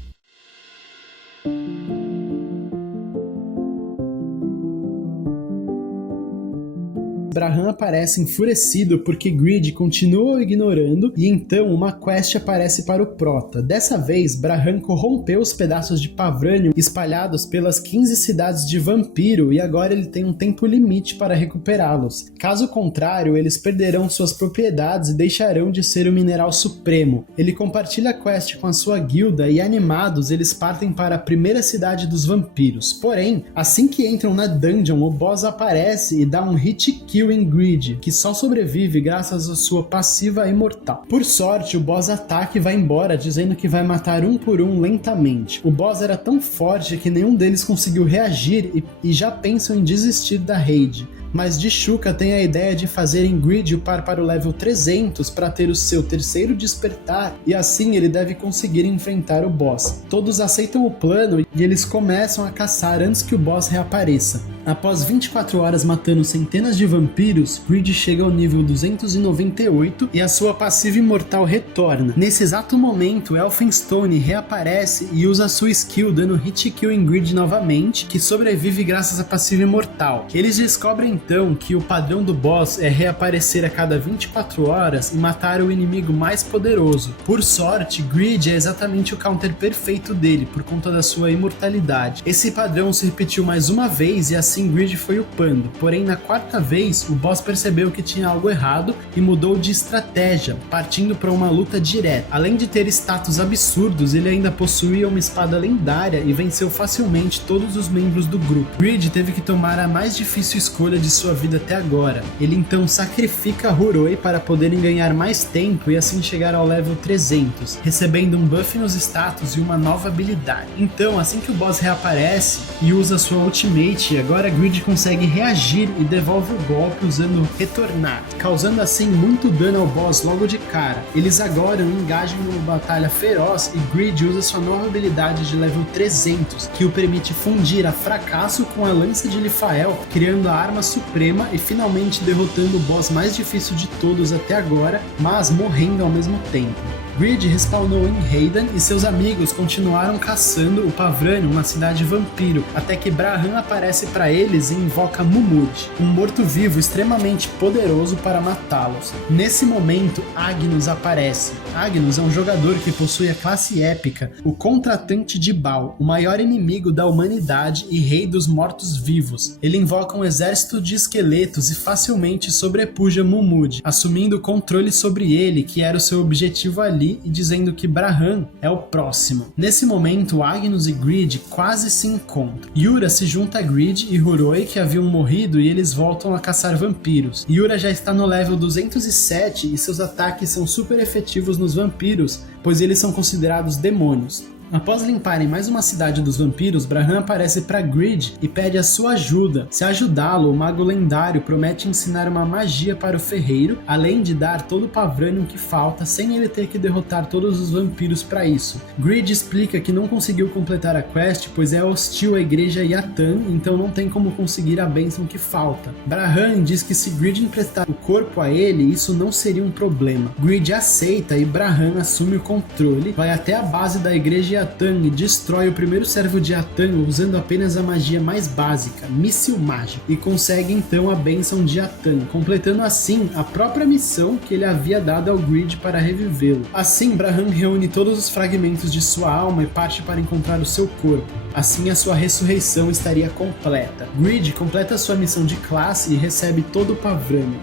Braham aparece enfurecido porque Greed continua o ignorando e então uma quest aparece para o Prota. Dessa vez, Braham corrompeu os pedaços de Pavranium espalhados pelas 15 cidades de Vampiro e agora ele tem um tempo limite para recuperá-los. Caso contrário, eles perderão suas propriedades e deixarão de ser o mineral supremo. Ele compartilha a quest com a sua guilda e animados eles partem para a primeira cidade dos vampiros. Porém, assim que entram na dungeon, o boss aparece e dá um hit kill em Greed, que só sobrevive graças à sua passiva imortal. Por sorte, o boss ataca e vai embora, dizendo que vai matar um por um lentamente. O boss era tão forte que nenhum deles conseguiu reagir e já pensam em desistir da raid. Mas Dishuka tem a ideia de fazerem Greed upar para o level 300 para ter o seu terceiro despertar e assim ele deve conseguir enfrentar o boss. Todos aceitam o plano e eles começam a caçar antes que o boss reapareça. Após 24 horas matando centenas de vampiros, Greed chega ao nível 298 e a sua passiva imortal retorna. Nesse exato momento, Elphinstone reaparece e usa sua skill dando hit kill em Greed novamente, que sobrevive graças à passiva imortal. Eles descobrem então que o padrão do boss é reaparecer a cada 24 horas e matar o inimigo mais poderoso. Por sorte, Greed é exatamente o counter perfeito dele, por conta da sua imortalidade. Esse padrão se repetiu mais uma vez e assim Greed foi upando, porém na quarta vez o boss percebeu que tinha algo errado e mudou de estratégia, partindo para uma luta direta. Além de ter status absurdos, ele ainda possuía uma espada lendária e venceu facilmente todos os membros do grupo. Greed teve que tomar a mais difícil escolha de sua vida até agora. Ele então sacrifica Huroi para poderem ganhar mais tempo e assim chegar ao level 300, recebendo um buff nos status e uma nova habilidade. Então, assim que o boss reaparece e usa sua ultimate, agora Greed consegue reagir e devolve o golpe usando Retornar, causando assim muito dano ao boss logo de cara. Eles agora engajam numa batalha feroz e Greed usa sua nova habilidade de level 300, que o permite fundir a Fracasso com a lança de Lifael, criando a arma suprema e finalmente derrotando o boss mais difícil de todos até agora, mas morrendo ao mesmo tempo. Greed respawnou em Hayden e seus amigos continuaram caçando o Pavranium, uma cidade vampiro, até que Braham aparece para eles e invoca Mumud, um morto-vivo extremamente poderoso para matá-los. Nesse momento, Agnus aparece. Agnus é um jogador que possui a classe épica, o Contratante de Baal, o maior inimigo da humanidade e rei dos mortos-vivos. Ele invoca um exército de esqueletos e facilmente sobrepuja Mumud, assumindo o controle sobre ele, que era o seu objetivo ali, e dizendo que Braham é o próximo. Nesse momento, Agnus e Greed quase se encontram. Yura se junta a Greed e Huroi, que haviam morrido, e eles voltam a caçar vampiros. Yura já está no level 207 e seus ataques são super efetivos nos vampiros, pois eles são considerados demônios. Após limparem mais uma cidade dos vampiros, Braham aparece para Greed e pede a sua ajuda. Se ajudá-lo, o mago lendário promete ensinar uma magia para o ferreiro, além de dar todo o Pavranium que falta, sem ele ter que derrotar todos os vampiros para isso. Greed explica que não conseguiu completar a quest, pois é hostil à igreja Yatan, então não tem como conseguir a bênção que falta. Braham diz que se Greed emprestar o corpo a ele, isso não seria um problema. Greed aceita e Braham assume o controle, vai até a base da igreja Yatan e destrói o primeiro servo de Yatan usando apenas a magia mais básica, míssil mágico, e consegue então a bênção de Yatan, completando assim a própria missão que ele havia dado ao Greed para revivê-lo. Assim, Braham reúne todos os fragmentos de sua alma e parte para encontrar o seu corpo. Assim a sua ressurreição estaria completa. Greed completa sua missão de classe e recebe todo o Pavranium.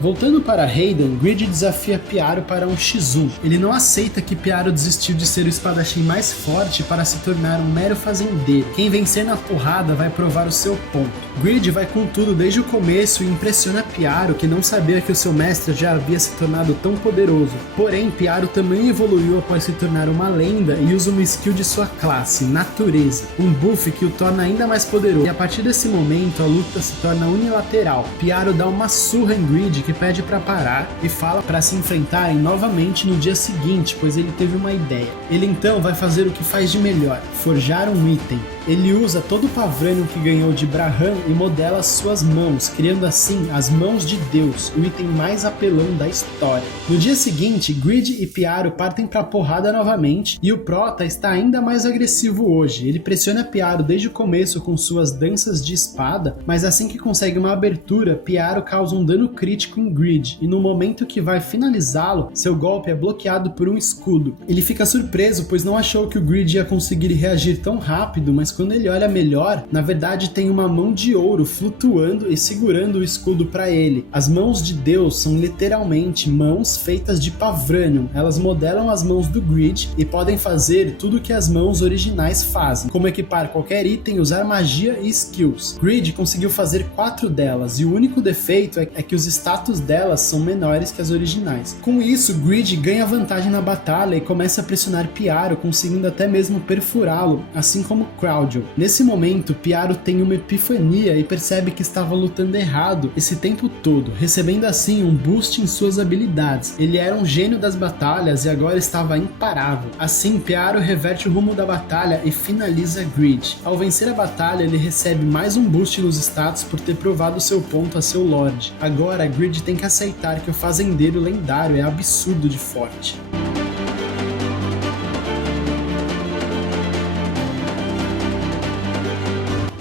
Voltando para Hayden, Greed desafia Piaro para um X1. Ele não aceita que Piaro desistiu de ser o espadachim mais forte para se tornar um mero fazendeiro. Quem vencer na porrada vai provar o seu ponto. Greed vai com tudo desde o começo e impressiona Piaro, que não sabia que o seu mestre já havia se tornado tão poderoso. Porém, Piaro também evoluiu após se tornar uma lenda e usa uma skill de sua classe, Natureza, um buff que o torna ainda mais poderoso. E a partir desse momento, a luta se torna unilateral. Piaro dá uma surra em Greed, que pede para parar e fala para se enfrentarem novamente no dia seguinte, pois ele teve uma ideia. Ele então vai fazer o que faz de melhor, forjar um item. Ele usa todo o Pavranium que ganhou de Braham e modela suas mãos, criando assim as Mãos de Deus, o item mais apelão da história. No dia seguinte, Greed e Piaro partem pra porrada novamente e o Prota está ainda mais agressivo hoje. Ele pressiona Piaro desde o começo com suas danças de espada, mas assim que consegue uma abertura, Piaro causa um dano crítico em Greed e no momento que vai finalizá-lo, seu golpe é bloqueado por um escudo. Ele fica surpreso, pois não achou que o Greed ia conseguir reagir tão rápido, mas quando ele olha melhor, na verdade tem uma mão de ouro flutuando e segurando o escudo para ele. As Mãos de Deus são literalmente mãos feitas de Pavranium. Elas modelam as mãos do Greed e podem fazer tudo que as mãos originais fazem, como equipar qualquer item, usar magia e skills. Greed conseguiu fazer 4 delas e o único defeito é que os status delas são menores que as originais. Com isso, Greed ganha vantagem na batalha e começa a pressionar Piaro, conseguindo até mesmo perfurá-lo, assim como Crowd. Nesse momento, Piaro tem uma epifania e percebe que estava lutando errado esse tempo todo, recebendo assim um boost em suas habilidades. Ele era um gênio das batalhas e agora estava imparável. Assim, Piaro reverte o rumo da batalha e finaliza Greed. Ao vencer a batalha, ele recebe mais um boost nos status por ter provado seu ponto a seu Lorde. Agora, Greed tem que aceitar que o fazendeiro lendário é absurdo de forte.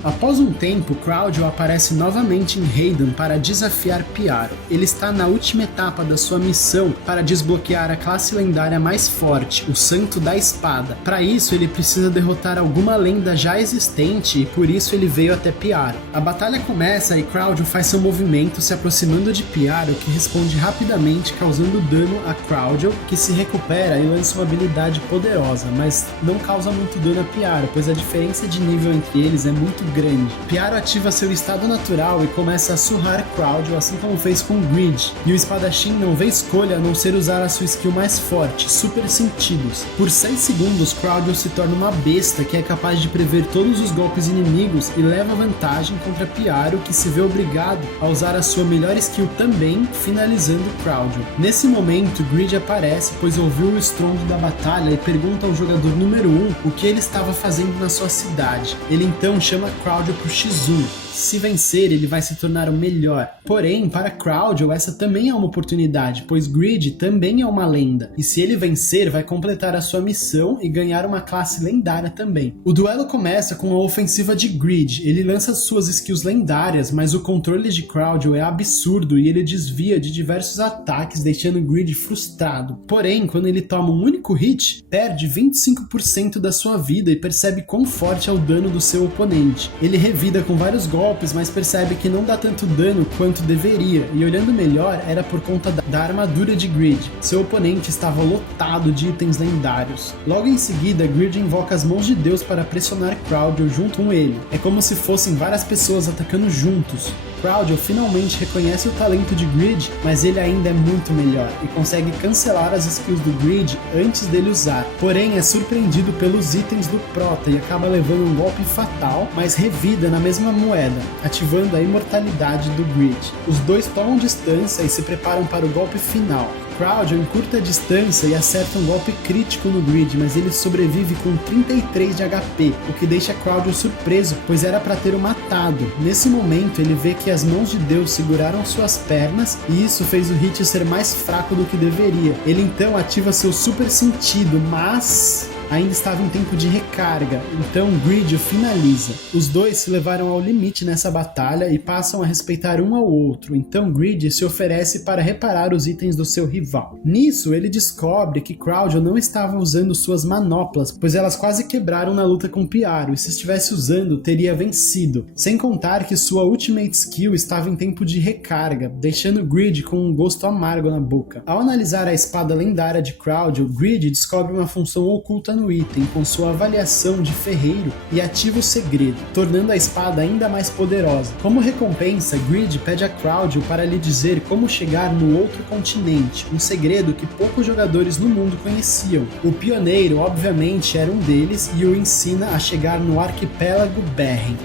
Após um tempo, Cráudio aparece novamente em Raiden para desafiar Pyaro. Ele está na última etapa da sua missão para desbloquear a classe lendária mais forte, o Santo da Espada. Para isso, ele precisa derrotar alguma lenda já existente e por isso ele veio até Pyaro. A batalha começa e Cráudio faz seu movimento se aproximando de Pyaro, que responde rapidamente, causando dano a Cráudio, que se recupera e lança uma habilidade poderosa, mas não causa muito dano a Pyaro, pois a diferença de nível entre eles é muito grande. Pyaro ativa seu estado natural e começa a surrar Cráudio, assim como fez com Grid, e o espadachim não vê escolha a não ser usar a sua skill mais forte, Super Sentidos. Por 6 segundos, Cráudio se torna uma besta que é capaz de prever todos os golpes inimigos e leva vantagem contra Pyaro, que se vê obrigado a usar a sua melhor skill também, finalizando Cráudio. Nesse momento, Grid aparece, pois ouviu o estrondo da batalha e pergunta ao jogador número 1 o que ele estava fazendo na sua cidade. Ele então chama Cráudio pro X1. Se vencer, ele vai se tornar o melhor. Porém, para Cráudio, essa também é uma oportunidade, pois Grid também é uma lenda, e se ele vencer, vai completar a sua missão e ganhar uma classe lendária também. O duelo começa com a ofensiva de Grid. Ele lança suas skills lendárias, mas o controle de Cráudio é absurdo e ele desvia de diversos ataques, deixando Grid frustrado. Porém, quando ele toma um único hit, perde 25% da sua vida e percebe quão forte é o dano do seu oponente. Ele revida com vários golpes, mas percebe que não dá tanto dano quanto deveria, e olhando melhor, era por conta da armadura de Grid. Seu oponente estava lotado de itens lendários. Logo em seguida, Grid invoca as mãos de Deus para pressionar Cráudio junto com ele. É como se fossem várias pessoas atacando juntos. Cráudio finalmente reconhece o talento de Grid, mas ele ainda é muito melhor e consegue cancelar as skills do Grid antes dele usar. Porém, é surpreendido pelos itens do Prota e acaba levando um golpe fatal, mas revida na mesma moeda, ativando a imortalidade do Grid. Os dois tomam distância e se preparam para o golpe final. Cráudio encurta a distância e acerta um golpe crítico no Grid, mas ele sobrevive com 33 de HP, o que deixa Cráudio surpreso, pois era para ter o matado. Nesse momento, ele vê que as mãos de Deus seguraram suas pernas e isso fez o hit ser mais fraco do que deveria. Ele então ativa seu Super Sentido, mas ainda estava em tempo de recarga, então Grid o finaliza. Os dois se levaram ao limite nessa batalha e passam a respeitar um ao outro, então Grid se oferece para reparar os itens do seu rival. Nisso, ele descobre que Cráudio não estava usando suas manoplas, pois elas quase quebraram na luta com Pyaro, e se estivesse usando, teria vencido, sem contar que sua Ultimate Skill estava em tempo de recarga, deixando Grid com um gosto amargo na boca. Ao analisar a espada lendária de Cráudio, Grid descobre uma função oculta no item com sua avaliação de ferreiro e ativa o segredo, tornando a espada ainda mais poderosa. Como recompensa, Grid pede a Cráudio para lhe dizer como chegar no outro continente, um segredo que poucos jogadores no mundo conheciam. O pioneiro, obviamente, era um deles e o ensina a chegar no arquipélago Berren.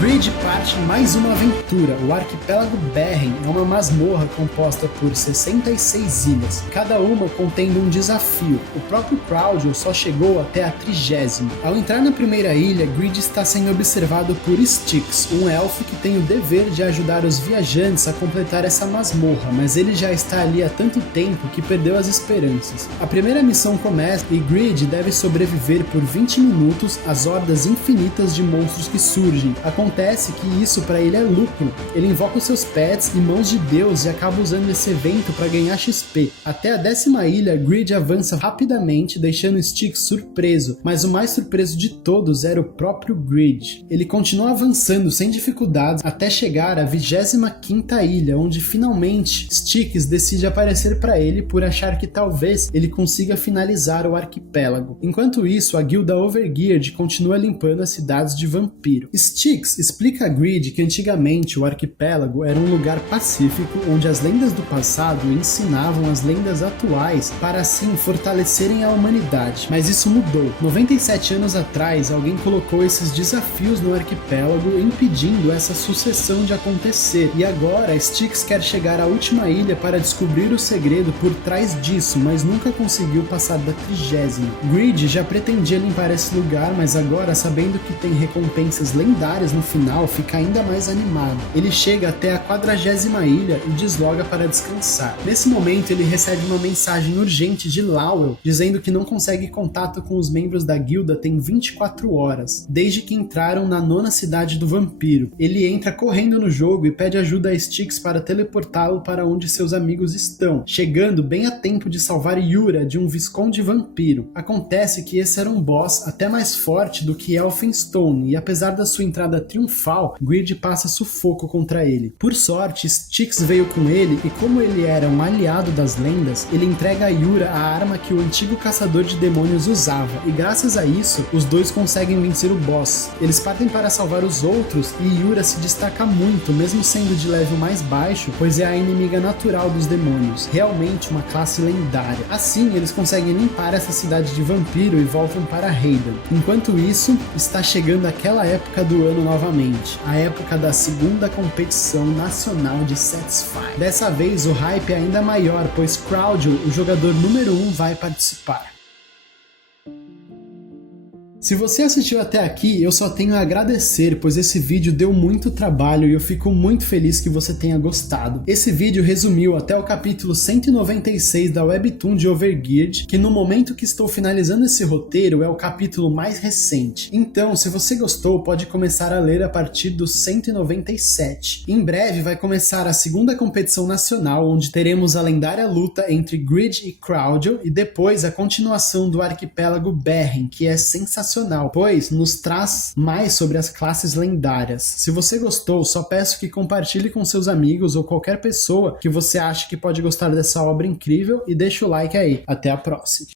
Grid parte em mais uma aventura. O arquipélago Berren é uma masmorra composta por 66 ilhas, cada uma contendo um desafio. O próprio Cráudio só chegou até a 30ª. Ao entrar na primeira ilha, Grid está sendo observado por Styx, um elfo que tem o dever de ajudar os viajantes a completar essa masmorra, mas ele já está ali há tanto tempo que perdeu as esperanças. A primeira missão começa e Grid deve sobreviver por 20 minutos às hordas infinitas de monstros que surgem. Acontece que isso para ele é lucro. Ele invoca os seus pets e mãos de Deus e acaba usando esse evento para ganhar XP. Até a 10ª ilha, Grid avança rapidamente, deixando Styx surpreso, mas o mais surpreso de todos era o próprio Grid. Ele continua avançando sem dificuldades até chegar à 25ª ilha, onde finalmente Styx decide aparecer para ele por achar que talvez ele consiga finalizar o arquipélago. Enquanto isso, a guilda Overgeared continua limpando as cidades de vampiro. Styx explica a Grid que antigamente o arquipélago era um lugar pacífico onde as lendas do passado ensinavam as lendas atuais para assim fortalecerem a humanidade, mas isso mudou. 97 anos atrás, alguém colocou esses desafios no arquipélago, impedindo essa sucessão de acontecer, e agora Styx quer chegar à última ilha para descobrir o segredo por trás disso, mas nunca conseguiu passar da 30ª. Grid já pretendia limpar esse lugar, mas agora, sabendo que tem recompensas lendárias no final, fica fica ainda mais animado. Ele chega até a 40ª ilha e desloga para descansar. Nesse momento ele recebe uma mensagem urgente de Lowell, dizendo que não consegue contato com os membros da guilda tem 24 horas, desde que entraram na 9ª cidade do vampiro. Ele entra correndo no jogo e pede ajuda a Styx para teleportá-lo para onde seus amigos estão, chegando bem a tempo de salvar Yura de um visconde vampiro. Acontece que esse era um boss até mais forte do que Elphinstone, e apesar da sua entrada triunfal, Grid passa sufoco contra ele. Por sorte, Styx veio com ele e como ele era um aliado das lendas, ele entrega a Yura a arma que o antigo caçador de demônios usava, e graças a isso, os dois conseguem vencer o boss. Eles partem para salvar os outros e Yura se destaca muito, mesmo sendo de level mais baixo, pois é a inimiga natural dos demônios, realmente uma classe lendária. Assim, eles conseguem limpar essa cidade de vampiro e voltam para Raiden. Enquanto isso, está chegando aquela época do ano novamente, a época da segunda competição nacional de Satisfy. Dessa vez o hype é ainda maior, pois Cráudio, o jogador número 1, vai participar. Se você assistiu até aqui, eu só tenho a agradecer, pois esse vídeo deu muito trabalho e eu fico muito feliz que você tenha gostado. Esse vídeo resumiu até o capítulo 196 da Webtoon de Overgeared, que no momento que estou finalizando esse roteiro é o capítulo mais recente. Então, se você gostou, pode começar a ler a partir do 197. Em breve vai começar a segunda competição nacional, onde teremos a lendária luta entre Grid e Cráudio, e depois a continuação do arquipélago Berren, que é sensacional, pois nos traz mais sobre as classes lendárias. Se você gostou, só peço que compartilhe com seus amigos ou qualquer pessoa que você acha que pode gostar dessa obra incrível e deixa o like aí. Até a próxima!